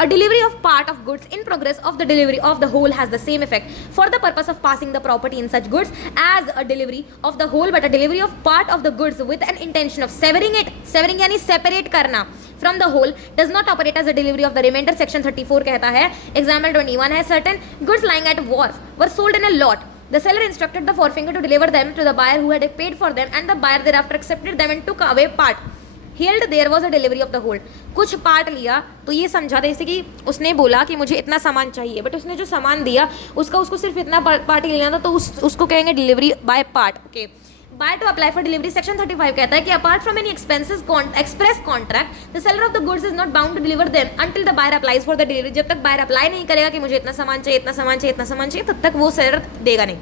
A delivery of part of goods in progress of the delivery of the whole has the same effect for the purpose of passing the property in such goods as a delivery of the whole, but a delivery of part of the goods with an intention of severing it, severing यानी separate करना from the whole, does not operate as a delivery of the remainder. Section 34 कहता है, example 21 है, certain goods lying at wharf were sold in a lot. The seller instructed the forefinger to deliver them to the buyer who had paid for them, and the buyer thereafter accepted them and took away part. Held there was a delivery of the whole. कुछ part लिया तो ये समझा जैसे कि उसने बोला कि मुझे इतना सामान चाहिए, बट उसने जो सामान दिया उसको सिर्फ इतना पार्ट ही लेना था, तो उसको कहेंगे delivery by part. Okay, by to apply for delivery, section 35 कहता है कि apart from any expenses express contract, the seller of the goods is not bound to deliver them until the buyer applies for the delivery. जब तक buyer apply नहीं करेगा कि मुझे इतना सामान चाहिए, इतना सामान चाहिए, इतना सामान चाहिए, तब तक वो सेलर देगा नहीं.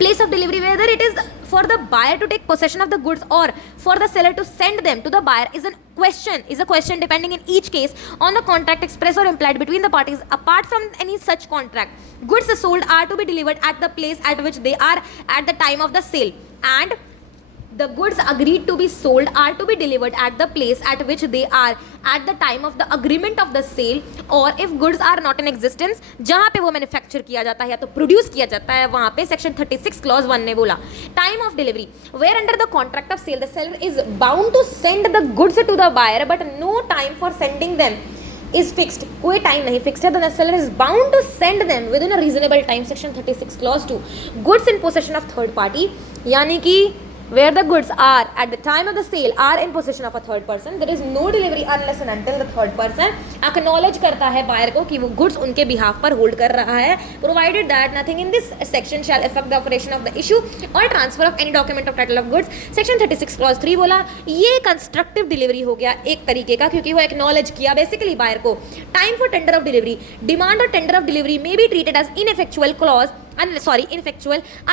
Place of delivery, whether it is for the buyer to take possession of the goods or for the seller to send them to the buyer, is a question depending in each case on the contract express or implied between the parties. Apart from any such contract, goods sold are to be delivered at the place at which they are at the time of the sale, and the goods agreed to be sold are to be delivered at the place at which they are at the time of the agreement of the sale, or if goods are not in existence, जहाँ पे वो manufacture किया जाता है या तो produce किया जाता है वहाँ पे. सेक्शन 36 क्लॉज 1 ने बोला, time of delivery, where under the contract of sale the seller is bound to send the goods to the buyer, but no time for sending them is fixed. कोई time नहीं fixed है. the seller is bound to send them within a reasonable time. section 36 clause 2. goods in possession of third party, यानी कि where the goods are at the time of the sale are in possession of a third person, there is no delivery unless and until the third person acknowledge करता है buyer को कि वो goods उनके behalf पर hold कर रहा है, provided that nothing in this section shall affect the operation of the issue or transfer of any document of title of goods. section 36 clause 3 बोला ये constructive delivery हो गया एक तरीके का, क्योंकि वो acknowledge किया basically buyer को. time for tender of delivery, demand or tender of delivery may be treated as ineffectual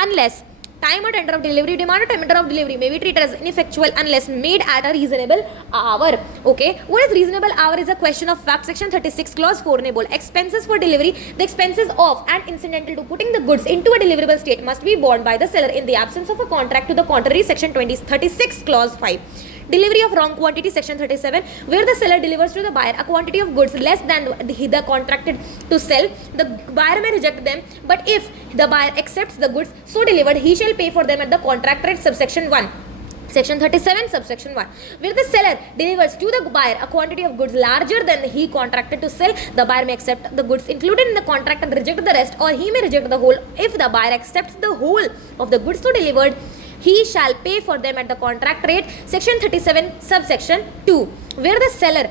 unless Time or tender of delivery, demand or tender of delivery may be treated as ineffectual unless made at a reasonable hour. Okay, what is reasonable hour is a question of fact. Section 36 clause 4 ने बोल expenses for delivery, the expenses of and incidental to putting the goods into a deliverable state must be borne by the seller in the absence of a contract to the contrary. Section 36 clause 5. Delivery of wrong quantity, section 37, where the seller delivers to the buyer a quantity of goods less than the contracted to sell, the buyer may reject them, but if the buyer accepts the goods so delivered, he shall pay for them at the contract rate. Subsection 1. Section 37, subsection 1, where the seller delivers to the buyer a quantity of goods larger than he contracted to sell, the buyer may accept the goods included in the contract and reject the rest, or he may reject the whole. If the buyer accepts the whole of the goods so delivered, he shall pay for them at the contract rate. Section 37, subsection 2, where the seller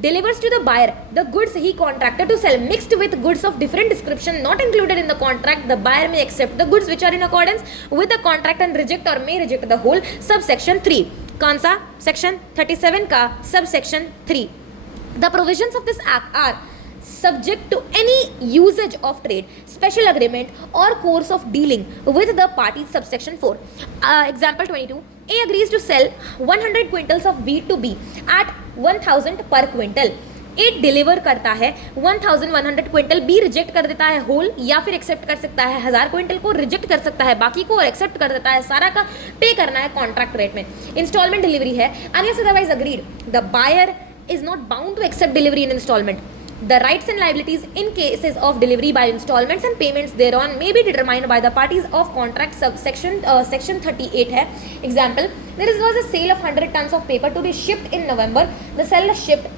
delivers to the buyer the goods he contracted to sell mixed with goods of different description not included in the contract, the buyer may accept the goods which are in accordance with the contract and reject or may reject the whole. Subsection 3, कौन सा? Section 37 का subsection 3. The provisions of this act are subject to any usage of trade, special agreement or course of dealing with the parties. Subsection 4. Example 22. A agrees to sell 100 quintals of wheat to B at 1000 per quintal. A deliver करता है 1100 quintal, B reject कर देता है whole या फिर accept कर सकता है 1000 क्विंटल को, रिजेक्ट कर सकता है बाकी को और एक्सेप्ट कर देता है सारा का, पे करना है कॉन्ट्रैक्ट रेट में. इंस्टॉलमेंट डिलीवरी है, unless otherwise agreed the buyer is not bound to accept delivery in instalment. The rights and liabilities in cases of delivery by installments and payments thereon may be determined by the parties of contract. Subsection section 38 है. Example, there was a sale of 100 tons of paper to be shipped in November. The seller shipped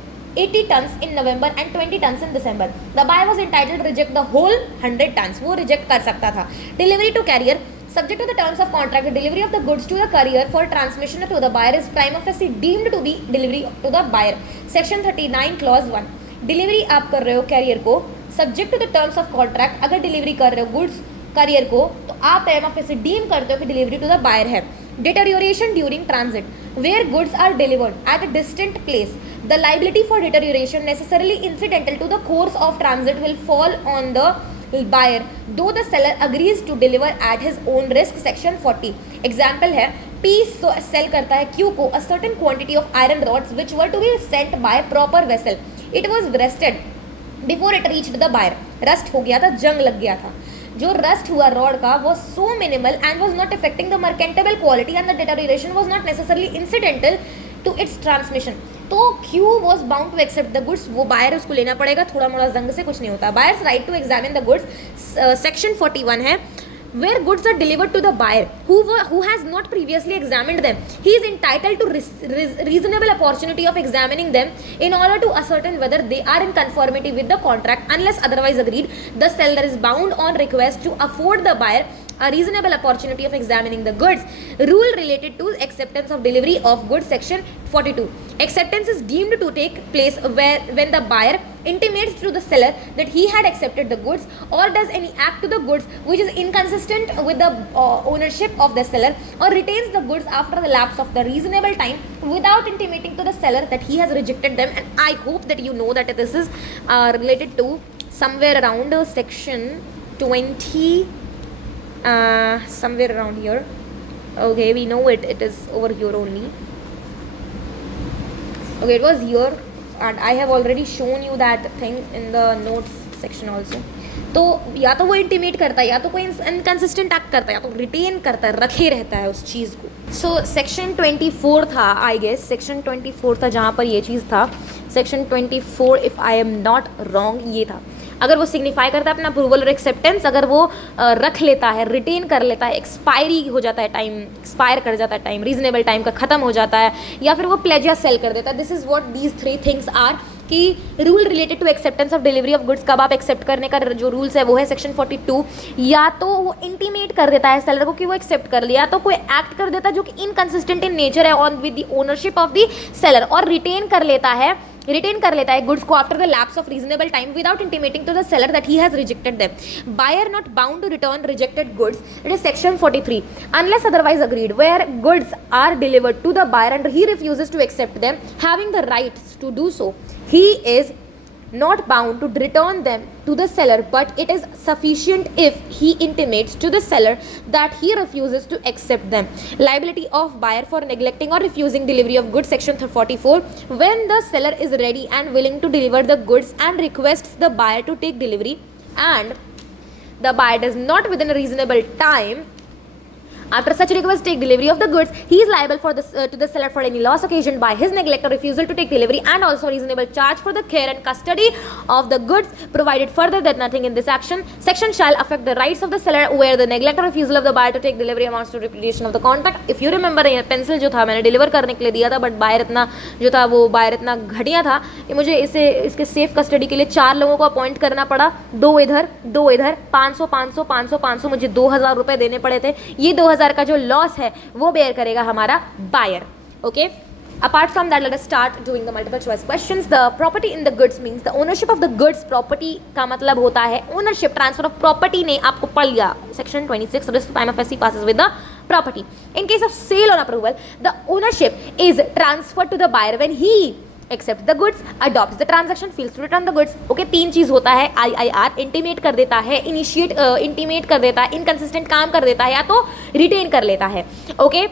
80 tons in November and 20 tons in December. The buyer was entitled to reject the whole 100 tons. वो reject कर सकता था. Delivery to carrier. Subject to the terms of contract, the delivery of the goods to the courier for transmission to the buyer is prima facie deemed to be delivery to the buyer. Section 39 clause 1. Delivery आप कर रहे हो carrier को, subject to the terms of contract. अगर delivery कर रहे हो goods career को तो आप प्रिमा फेसी डीम करते हो कि डिलीवरी टू द बायर है. Deterioration during transit, where goods are delivered at a distant place, the liability for deterioration necessarily incidental to the course of transit will fall on the buyer though the seller agrees to deliver at his own risk. Section 40. Example है, P sell करता है Q को a certain quantity of iron rods which were to be sent by proper vessel. It was rusted before it reached the buyer. Rust हो गया था, जंग लग गया था. जो रस्ट हुआ रॉड का वो so minimal and was not affecting the merchantable quality and the deterioration was not necessarily incidental to its transmission. तो Q was bound to accept the goods. वो बायर उसको लेना पड़ेगा, थोड़ा मोड़ा जंग से कुछ नहीं होता. Buyer's right to examine the goods. Section 41 है, where goods are delivered to the buyer who has not previously examined them, he is entitled to reasonable opportunity of examining them in order to ascertain whether they are in conformity with the contract. Unless otherwise agreed, the seller is bound on request to afford the buyer a reasonable opportunity of examining the goods. Rule related to acceptance of delivery of goods. Section 42. Acceptance is deemed to take place when the buyer intimates to the seller that he had accepted the goods or does any act to the goods which is inconsistent with the ownership of the seller, or retains the goods after the lapse of the reasonable time without intimating to the seller that he has rejected them. And I hope that you know that this is related to somewhere around section 20, somewhere around here. Okay, we know it is over here only. Okay, it was here and I have already shown you that thing in the notes section also. तो या तो वो intimate करता है, या तो कोई inconsistent act करता है, या तो रिटेन करता है, रखे रहता है उस चीज़ को. सो सेक्शन 24 था, आई गेस सेक्शन 24 था जहाँ पर ये चीज़ था. Section 24 if I am not wrong ये था. अगर वो सिग्निफाई करता है अपना अप्रूवल और एक्सेप्टेंस, अगर वो रख लेता है, रिटेन कर लेता है, एक्सपायरी हो जाता है टाइम, एक्सपायर कर जाता है टाइम, रीजनेबल टाइम का ख़त्म हो जाता है, या फिर वो प्लेज या सेल कर देता है. This is what these 3 things are. कि rule related to acceptance of delivery of goods, कब आप एक्सेप्ट करने का जो रूल्स है वो है सेक्शन 42. या तो वो इंटीमेट कर देता है सेलर को कि वो एक्सेप्ट कर लिया, तो कोई एक्ट कर देता है जो कि इनकन्सिस्टेंट इन नेचर है on with the ownership of the seller, और रिटेन कर लेता है गुड्स को after the lapse of reasonable time without intimating to the seller that he has rejected them. Buyer not bound to return rejected goods. It is section 43. Unless otherwise agreed, where goods are delivered to the buyer and he refuses to accept them, having the rights to do so, he is not bound to return them to the seller, but it is sufficient if he intimates to the seller that he refuses to accept them. Liability of buyer for neglecting or refusing delivery of goods, section 44. When the seller is ready and willing to deliver the goods and requests the buyer to take delivery, and the buyer does not within a reasonable time after such request take delivery of the goods, he is liable for to the seller for any loss occasioned by his neglect or refusal to take delivery, and also reasonable charge for the care and custody of the goods, provided further that nothing in this section shall affect the rights of the seller where the neglect or refusal of the buyer to take delivery amounts to repudiation of the contract. If you remember, pencil जो था मैंने deliver करने के लिए दिया था, but buyer इतना जो था वो बायर इतना घटिया था कि मुझे इसके सेफ कस्टडी के लिए 4 लोगों को अपॉइंट करना पड़ा, 2 इधर 500 500 500 500 मुझे 2000 रुपए देने पड़े थे. ये 2000 का जो लॉस है वो बेयर करेगा हमारा buyer. Okay, apart from that, let us start doing the multiple choice questions. The property in the goods means the ownership of the goods. Property का मतलब होता है ownership, transfer of property ने आपको पढ़ लिया section 26. Risk time of SC passes with the property. In case of sale on approval, the ownership is transferred to the buyer when he accepts the goods, adopts the transaction, fails to return the goods. Okay, 3 चीज होता है. IIR intimate कर देता है, initiate intimate कर देता है, inconsistent काम कर देता है, या तो रिटेन कर लेता है. Okay,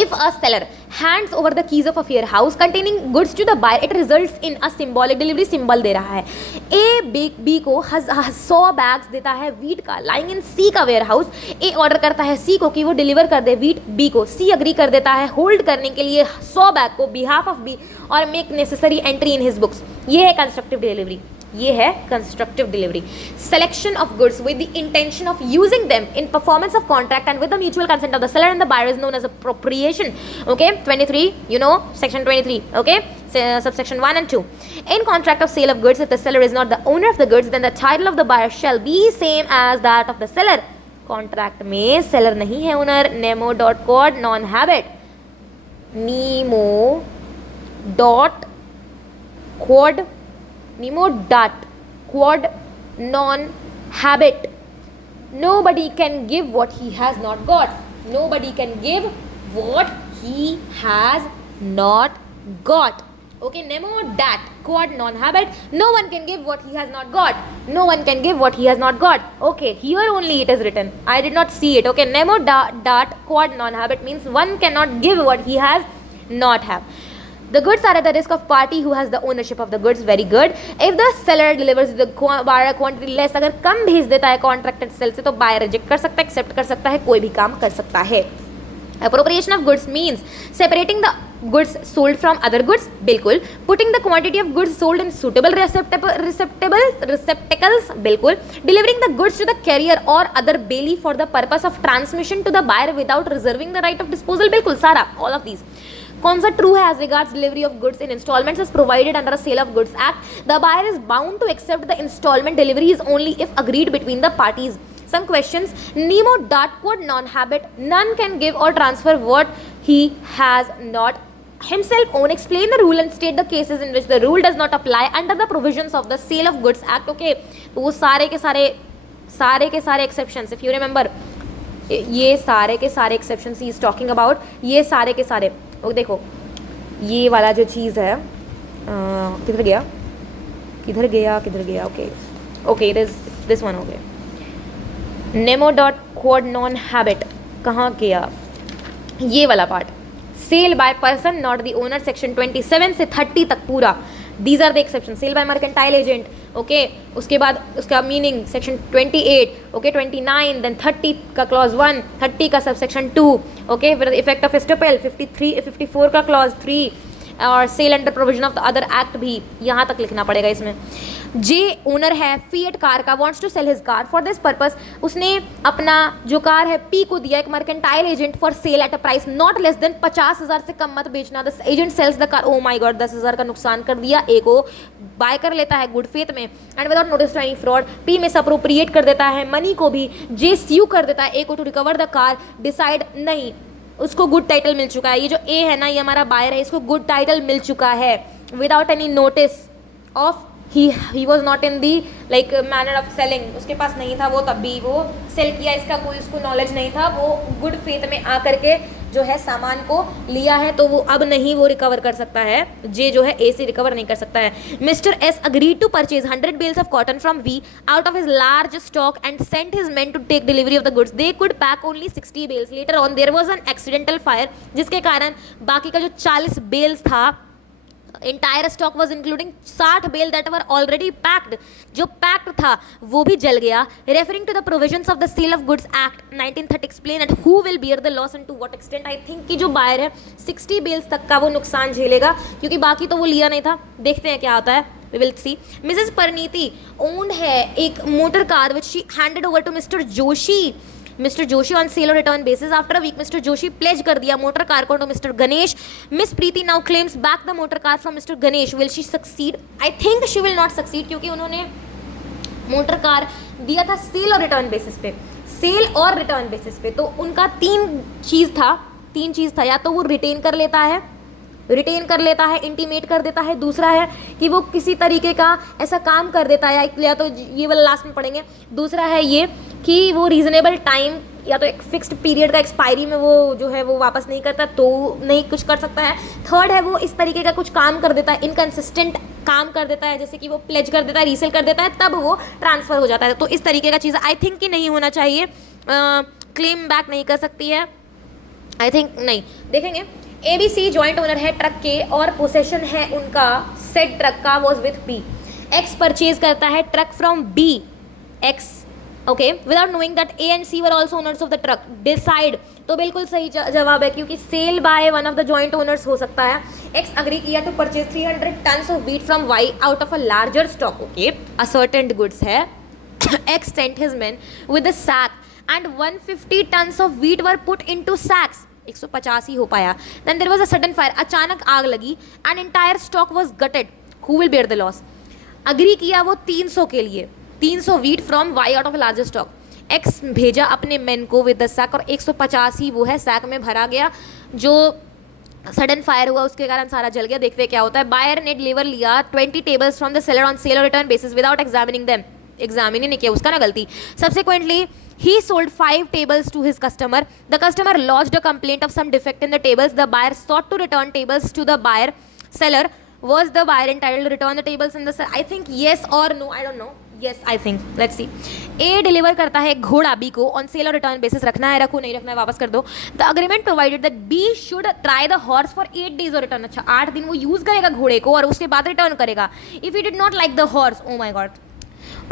if a seller hands over the keys of a warehouse containing goods to the buyer, it results in a symbolic delivery. Symbol दे रहा है. A B को 100 बैग्स देता है वीट का, लाइंग इन C का वेयर हाउस. A ऑर्डर करता है C को कि वो डिलीवर कर दे वीट B को. C अग्री कर देता है होल्ड करने के लिए 100 बैग को बिहाफ ऑफ B और make necessary entry in his books. ये है कंस्ट्रक्टिव डिलीवरी. ये है constructive delivery. Selection of goods with the intention of using them in performance of contract and with the mutual consent of the seller and the buyer is known as appropriation. Okay, 23, you know, section 23. Okay, subsection 1 and 2. In contract of sale of goods, if the seller is not the owner of the goods, then the title of the buyer shall be same as that of the seller. Contract में seller नहीं है owner. Nemo dot quod non habet. Nemo dot quod Nemo dot quod non habet. Nobody can give what he has not got. Nobody can give what he has not got. Okay, nemo dat quod non habet. No one can give what he has not got. No one can give what he has not got. Okay, here only it is written. I did not see it. Okay, nemo dat quod non habet means one cannot give what he has not have. The goods are at the risk of party who has the ownership of the goods. Very good. If the seller delivers the buyer quantity less, अगर कम भेज देता है contracted sale से, तो buyer reject कर सकता है, accept कर सकता है, कोई भी काम कर सकता है. Appropriation of goods means separating the goods sold from other goods. बिल्कुल. Putting the quantity of goods sold in suitable receptacles. बिल्कुल. Delivering the goods to the carrier or other bailey for the purpose of transmission to the buyer without reserving the right of disposal. बिल्कुल सारा, all of these. कौन सा true है as regards delivery of goods in installments is provided under a sale of goods act. The buyer is bound to accept the installment deliveries only if agreed between the parties. Some questions. Nemo dot quod non habet. None can give or transfer what he has not himself own. Explain the rule and state the cases in which the rule does not apply under the provisions of the sale of goods act. Okay, तो वो सारे के सारे exceptions, if you remember, ये सारे के सारे exceptions he is talking about. ये सारे के सारे, और देखो ये वाला जो चीज़ है किधर गया. Okay it is this one. Okay, नेमो डॉट क्वाड नॉन हैबिट कहाँ गया, ये वाला part. Sale by person not the owner, section 27 से 30 तक पूरा. These are the exception. Sale by mercantile agent. Okay, उसके बाद उसका मीनिंग सेक्शन 28. ओके, 29, देन 30 का क्लॉज 1, 30 का सब सेक्शन 2. ओके, फिर इफेक्ट ऑफ एस्टोपेल 54 का क्लॉज 3, और sale under provision of the other act भी यहाँ तक लिखना पड़ेगा इसमें. जे ओनर है फिएट कार का, wants to sell his car for this purpose. उसने अपना जो कार है पी को दिया एक mercantile agent for sale at a price not less than 50,000 से कम मत बेचना. The agent sales the car. Oh my God, 10,000 का नुकसान कर दिया. ए को बाय कर लेता है गुड फेथ में and without notice to any fraud. P में अप्रोप्रिएट कर देता है मनी को भी. जे स्यू कर देता है ए को to recover the car. Decide नहीं, उसको गुड टाइटल मिल चुका है. ये जो ए है ना, ये हमारा बायर है, इसको गुड टाइटल मिल चुका है without any notice of he was not in the like manner of selling, उसके पास नहीं था वो, तब भी वो सेल किया, इसका कोई उसको नॉलेज नहीं था, वो गुड फेथ में आकर के जो है सामान को लिया है, तो वो अब नहीं वो रिकवर कर सकता है, जे जो है ए से रिकवर नहीं कर सकता है। Mr S agreed to purchase 100 bales of cotton from V out of his large stock and sent his men to take delivery of the goods. They could pack only 60 bales। Later on there was an accidental fire, जिसके कारण बाकी का जो 40 bales था, entire stock was including 60 bale that were already packed, जो packed था वो भी जल गया। Referring to the provisions of the cell of goods act 1930 explain at who will bear the loss and to what extent. I think कि जो buyer है 60 bells तक का वो नुकसान झेलेगा, क्योंकि बाकी तो वो लिया नहीं था। देखते हैं क्या आता है, we will see. Mrs Parineeti owned है एक motor car which she handed over to Mr Joshi. Mr Joshi on sale और return basis. After a week Mr Joshi pledge कर दिया मोटर कार को to Mr Ganesh. Miss Preeti now claims back the motor car from Mr Ganesh. Will she succeed? I think she will not succeed, क्योंकि उन्होंने motor car दिया था sale और return basis पे, cell और रिटर्न बेसिस पे, तो उनका तीन चीज़ था, या तो वो रिटेन कर लेता है, इंटीमेट कर देता है, दूसरा है कि वो किसी तरीके का ऐसा काम कर देता है, या तो ये वाला लास्ट में पढ़ेंगे, दूसरा है ये कि वो रीजनेबल टाइम या तो एक फिक्स्ड पीरियड का एक्सपायरी में वो जो है वो वापस नहीं करता, तो नहीं कुछ कर सकता है। थर्ड है वो इस तरीके का कुछ काम कर देता है, इनकन्सिस्टेंट काम कर देता है, जैसे कि वो प्लेज कर देता है, रीसेल कर देता है, तब वो ट्रांसफ़र हो जाता है। तो इस तरीके का चीज़ आई थिंक कि नहीं होना चाहिए, क्लेम बैक नहीं कर सकती है, आई थिंक नहीं। देखेंगे ABC जॉइंट ओनर है ट्रक के और पोसेशन है उनका सेट ट्रक का was with B। X purchase करता है truck from B, X okay, without knowing that A and C were also owners of the truck. Decide, तो बिल्कुल सही जवाब है, क्योंकि sale by one of the joint owners हो सकता है। X अग्री किया to purchase 300 tons of wheat from Y out of a larger stock, okay, ascertained goods है। X sent his man with the sack and 150 tons of wheat were put into sacks. 150 ही हो पाया। Then there was a sudden fire, अचानक आग लगी and entire stock was gutted. Who will bear the loss? Agree किया वो 300 के लिए, 300 wheat from Y out of largest stock. X भेजा अपने मेन को विद द सैक, और 150 ही वो है सैक में भरा गया। जो सडन फायर हुआ उसके कारण सारा जल गया। देखते क्या होता है। बायर ने डिलीवर लिया 20 tables from the seller on sale और return basis without examining them. Examine ही नहीं किया, उसका ना गलती। Subsequently, he sold 5 tables to his customer. The customer lodged a complaint of some defect in the tables. The buyer sought to return tables to the buyer. Seller, was the buyer entitled to return the tables in the sale? I think yes or no, I don't know. Yes, I think. Let's see. A deliver करता है घोड़ा B को on sale और return basis. रखना है रखो, नहीं रखना है वापस कर दो। The agreement provided that B should try the horse for 8 days और रिटर्न। अच्छा, 8 दिन वो यूज करेगा घोड़े को और उसके बाद रिटर्न करेगा। If he did not like the horse, oh my God,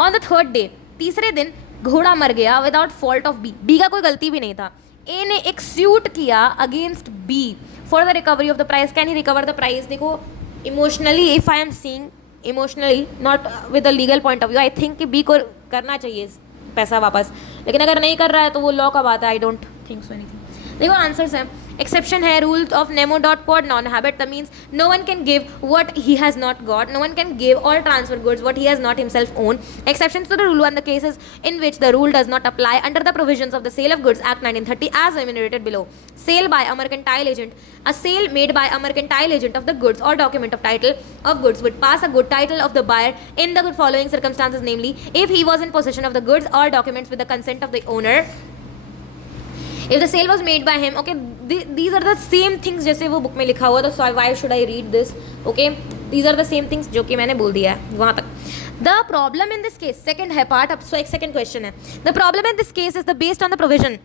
on the third day, तीसरे दिन घोड़ा मर गया without fault of B. B का कोई गलती भी नहीं था। ए ने एक सूट किया against B for the recovery of the price. Can he recover the price? देखो, emotionally, if I am seeing emotionally, not with the legal point of view, I think कि बी को करना चाहिए पैसा वापस, लेकिन अगर नहीं कर रहा है तो वो लॉ का बात है। I don't think so anything. देखो आंसर्स हैं। एक्सेप्शन है rule of nemo dat quod non habet, the means no one can give what he has not got, no one can give और transfer goods what he has not himself own. Exception to the rule one the cases in which the rule does not apply under the provisions of the cell of goods act 1930 as enumerated below. Sale by a mercantile agent, a sale made by a mercantile agent of the goods or document of title of goods would pass a good title of the buyer in the following circumstances, namely if he was in possession of the goods or documents with the consent of the owner, if the sale was made by him, okay, these are the same things जैसे वो book में लिखा हुआ, तो why should I read this? Okay, these are the same things जो कि मैंने बोल दिया है वहाँ तक। The problem in this case, second है part, अब एक second question है। The problem in this case is the based on the provision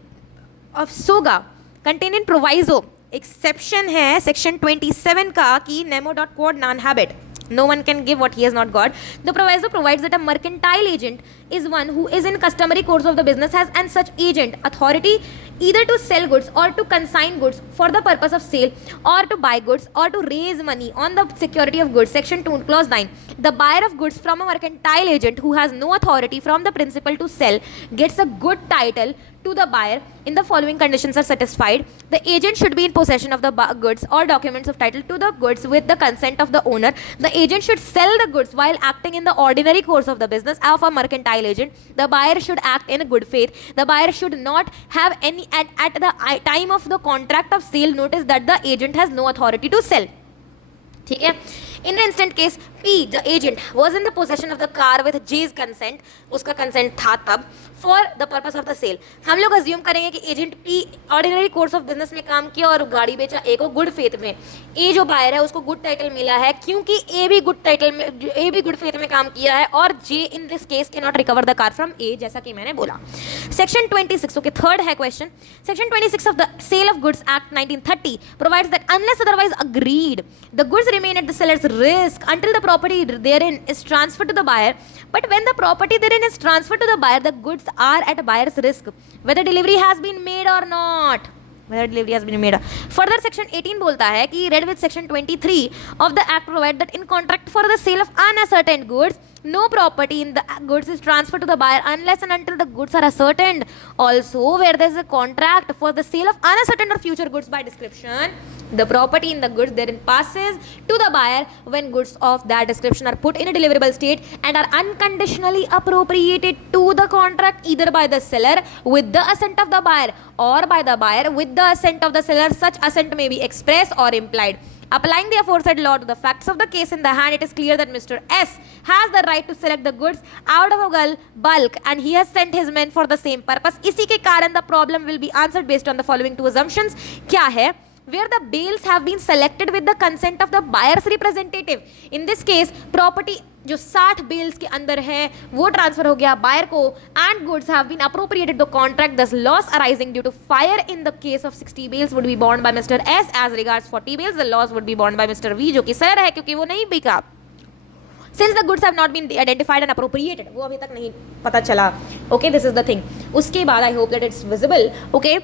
of SOGA contained in proviso, exception है section 27 का कि nemo dot quod non habet, no one can give what he has not got. The proviso provides that a mercantile agent is one who is in customary course of the business has and such agent authority either to sell goods or to consign goods for the purpose of sale or to buy goods or to raise money on the security of goods. Section 2 clause 9. The buyer of goods from a mercantile agent who has no authority from the principal to sell gets a good title to the buyer in the following conditions are satisfied. The agent should be in possession of the goods or documents of title to the goods with the consent of the owner. The agent should sell the goods while acting in the ordinary course of the business of a mercantile agent. The buyer should act in good faith. The buyer should not have any at the time of the contract of sale notice that the agent has no authority to sell. ठीक है। In the instant case, P, the agent, was in the possession of the car with J's consent, उसका consent था तब, for the purpose of the sale. हम लोग assume करेंगे कि agent P ordinary course of business में काम किया और गाड़ी बेचा A को good faith में. A जो buyer है उसको good title मिला है क्योंकि A भी good faith में काम किया है और J in this case cannot recover the car from A, जैसा कि मैंने बोला. Section 26, okay, third है question. Section 26 of the Sale of Goods Act 1930 provides that unless otherwise agreed, the goods remain at the seller's risk until the property therein is transferred to the buyer. But when the property therein is transferred to the buyer, the goods are at buyer's risk, whether delivery has been made or not. Further, section 18 बोलता है कि read with section 23 of the act provide that in contract for the sale of unascertained goods, no property in the goods is transferred to the buyer unless and until the goods are ascertained. Also, where there is a contract for the sale of unascertained or future goods by description, the property in the goods therein passes to the buyer when goods of that description are put in a deliverable state and are unconditionally appropriated to the contract either by the seller with the assent of the buyer or by the buyer with the assent of the seller. Such assent may be express or implied. Applying the aforesaid law to the facts of the case in the hand, it is clear that Mr. S has the right to select the goods out of a bulk and he has sent his men for the same purpose. इसी के कारण the problem will be answered based on the following two assumptions. क्या है? Where the bales have been selected with the consent of the buyer's representative. In this case, property जो 60 bells के अंदर है वो ट्रांसफर हो गया बायर को and goods have been appropriated the contract. Thus loss arising due to fire in the case of 60 bales would be borne by Mr S. As regards 40 bales the loss would be borne by Mr V, जो कि sir है क्योंकि वो नहीं बिका. Since the goods have not been identified and appropriated, वो अभी तक नहीं पता चला. Okay, this is the thing. उसके बाद I hope that it's visible. Okay.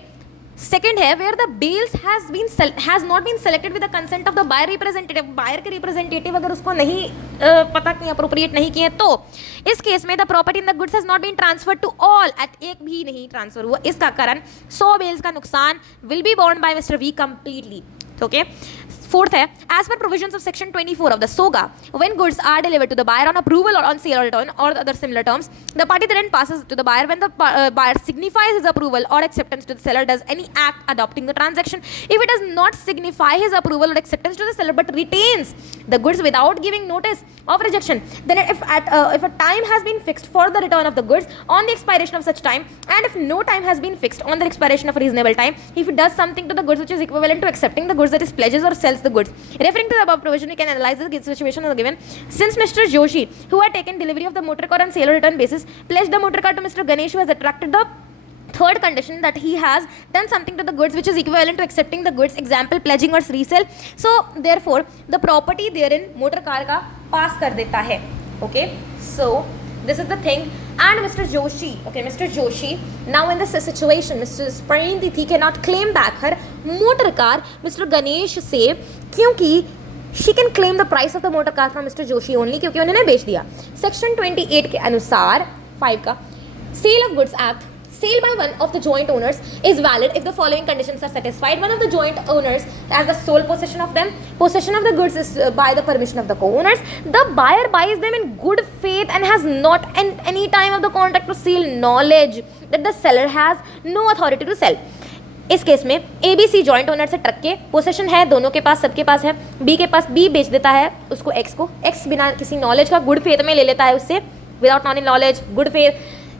Second है where the bales has not been selected with the consent of the buyer representative. Buyer के रिप्रेजेंटेटिव अगर उसको नहीं पता नहीं अप्रोप्रिएट नहीं किए तो इस केस में the property in the goods has not been transfer to all. At एक भी नहीं ट्रांसफर हुआ, इसका कारण 100 बेल्स का नुकसान will be borne by Mr V completely. Okay. Fourth है, as per provisions of section 24 of the SOGA, when goods are delivered to the buyer on approval or on sale or return or other similar terms, the party then passes to the buyer when the buyer signifies his approval or acceptance to the seller does any act adopting the transaction. If it does not signify his approval or acceptance to the seller but retains the goods without giving notice of rejection, then if a time has been fixed for the return of the goods on the expiration of such time, and if no time has been fixed on the expiration of a reasonable time, if it does something to the goods which is equivalent to accepting the goods, that is pledges or sells the goods. Referring to the above provision, we can analyze the situation as given. Since Mr. Joshi, who had taken delivery of the motor car on sale or return basis, pledged the motor car to Mr. Ganesh, who has attracted the third condition that he has done something to the goods which is equivalent to accepting the goods, example pledging or resale. So therefore the property therein motor car का pass कर देता है. Okay, so this is the thing. And Mr. Joshi, now in this situation, Mrs. Parinditi cannot claim back her motor car Mr. Ganesh से, क्योंकि she can claim the price of the motor car from Mr. Joshi only, क्योंकि उन्होंने बेच दिया. Section 28 के अनुसार 5 का Sale of Goods Act, sale by one of the joint owners is valid if the following conditions are satisfied. One of the joint owners has the sole possession of them. Possession of the goods is by the permission of the co-owners. The buyer buys them in good faith and has not at any time of the contract to sale knowledge that the seller has no authority to sell. इस case में A B C joint owner से truck के possession है, दोनों के पास, सबके पास है. B के पास बी बेच देता है उसको एक्स को. एक्स बिना किसी नॉलेज का गुड फेथ में ले लेता है उससे, विदाउट नॉलेज गुड फेथ.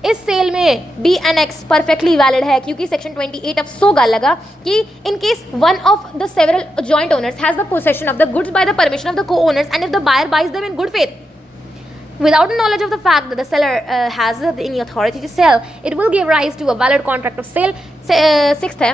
इस सेल में B and X perfectly valid है क्योंकि सेक्शन 28 ऑफ सोगा लगा कि in case one of the several joint owners has the possession of the goods by the permission of the co owners and if the buyer buys them in good faith without the knowledge of the fact that the seller has any authority to sell, it will give rise to a valid contract of sale. Sixth है,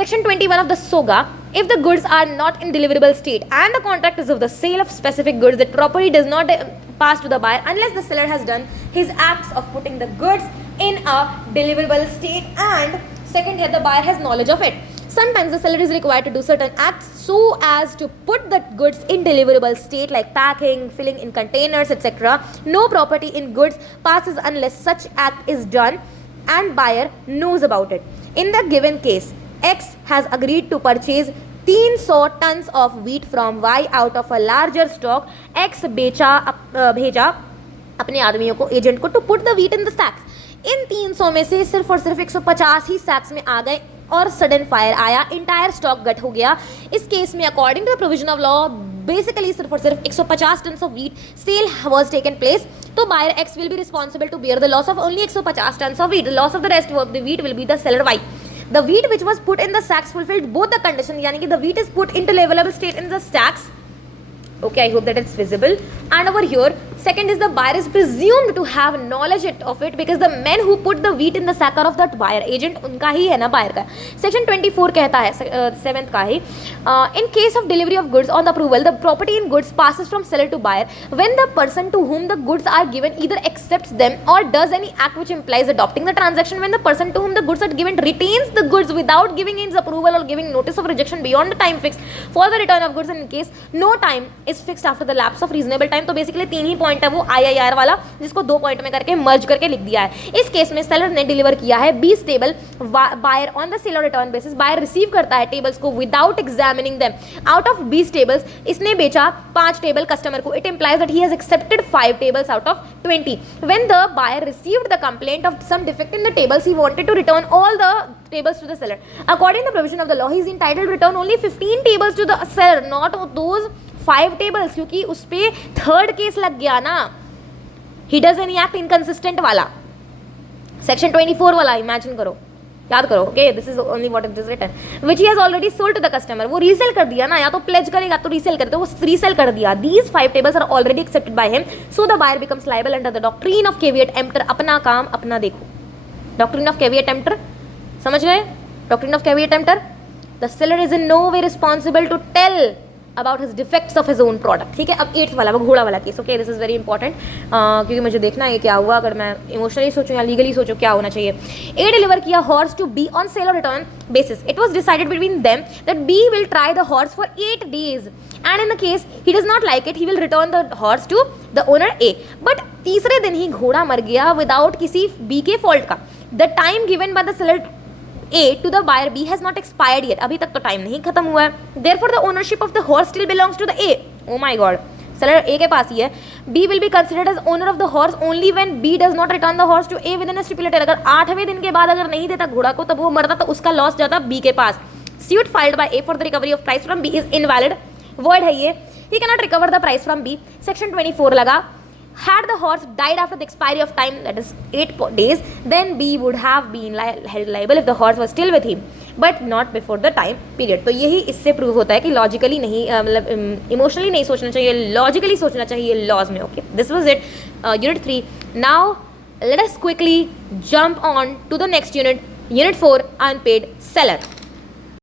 section 21 of the SOGA, if the goods are not in deliverable state and the contract is of the sale of specific goods, that property does not pass to the buyer unless the seller has done his acts of putting the goods in a deliverable state and second here the buyer has knowledge of it. Sometimes the seller is required to do certain acts so as to put the goods in deliverable state like packing, filling in containers, etc. No property in goods passes unless such act is done and buyer knows about it. In the given case, X has agreed to purchase 300 tons of wheat from Y out of a larger stock. X भेजा अपने आदमियों को, agent को, to put the wheat in the sacks. इन 300 में से सिर्फ और सिर्फ 150 ही सैक्स में आ गए और सडन फायर आया, इंटायर स्टॉक गट हो गया. इस केस में according to the provision of law basically सिर्फ और सिर्फ 150 ton of wheat sale was taken place, तो buyer X will be responsible to bear the loss of only 150 ton of wheat, loss of the rest of the wheat will be the seller Y. The wheat which was put in the sacks fulfilled both the conditions, यानी कि the wheat is put into levelable state in the stacks. Okay, I hope that it's visible. And over here, second is the buyer is presumed to have knowledge of it because the men who put the wheat in the sack are of that buyer agent, उनका ही है ना buyer का. Section 24 कहता है 7th का ही, in case of delivery of goods on the approval, the property in goods passes from seller to buyer when the person to whom the goods are given either accepts them or does any act which implies adopting the transaction. When the person to whom the goods are given retains the goods without giving his approval or giving notice of rejection beyond the time fixed for the return of goods, and in case no time is fixed after the lapse of reasonable time. तो basically 3 ही point है वो IIR वाला, जिसको 2 point में करके मर्ज करके लिख दिया है. इस केस में सेलर ने डिलीवर किया है 20 table, buyer on the sale और रिटर्न बेसिस बायर रिसीव करता है टेबल्स को without examining them. Out of 20 tables इसने बेचा 5 टेबल कस्टमर को. It implies that he has accepted 5 tables out of 20. When the buyer received the complaint of some defect in the tables, he wanted to return all the tables to the seller. According to the provision of the law, he is entitled to return only 15 tables to the seller, not those 5 tables, क्योंकि उस पे third case लग गया ना. He does any act inconsistent वाला, section 24 वाला, imagine करो, याद करो. Okay, this is only what it is written, which he has already sold to the customer. वो रीसेल कर दिया ना, या तो प्लेज करेगा तो रीसेल करे, तो वो रीसेल कर दिया. These 5 tables are already accepted by him, so the buyer becomes liable under the doctrine of कैविएट एम्प्टर. अपना काम अपना देखो. डॉक्ट्रिन ऑफ कैविएट एम्प्टर समझ गए? डॉक्ट्रिन ऑफ कैविएट एम्प्टर, the seller is in no way responsible to tell about his defects of his own product. ठीक है, अब 8th वाला, वो घोड़ा वाला case. Okay, this is very important, क्योंकि मुझे देखना है क्या हुआ. अगर मैं इमोशनली सोचूं या लीगली सोचूं क्या होना चाहिए. ए डिलीवर किया horse to be on sale और return basis. It was decided between them that B will try the horse for 8 days, and in the case he does not like it, he will return the horse to the owner A. But तीसरे दिन ही घोड़ा मर गया without किसी B के fault का. The time given by the seller A to the buyer B has not expired yet. अभी तक तो टाइम नहीं खत्म हुआ है. Therefore the ownership of the horse still belongs to the A. Oh my God. Seller A के पास ही है. B will be considered as owner of the horse only when B does not return the horse to A within a stipulated. अगर 8वें दिन के बाद अगर नहीं देता घोड़ा को, तब वो मरता, तो उसका लॉस जाता B के पास. Suit filed by A for the recovery of price from B is invalid. Void है ये. He cannot recover the price from B. Section 24 लगा. Had the horse died after the expiry of time, that is 8 days, then B would have been held liable if the horse was still with him, but not before the time period. तो यही इससे prove होता है कि logically नहीं, मतलब emotionally नहीं सोचना चाहिए, लॉजिकली सोचना चाहिए लॉज में. Okay, this was it, unit 3. Now let us quickly jump on to the next unit, unit 4, unpaid seller.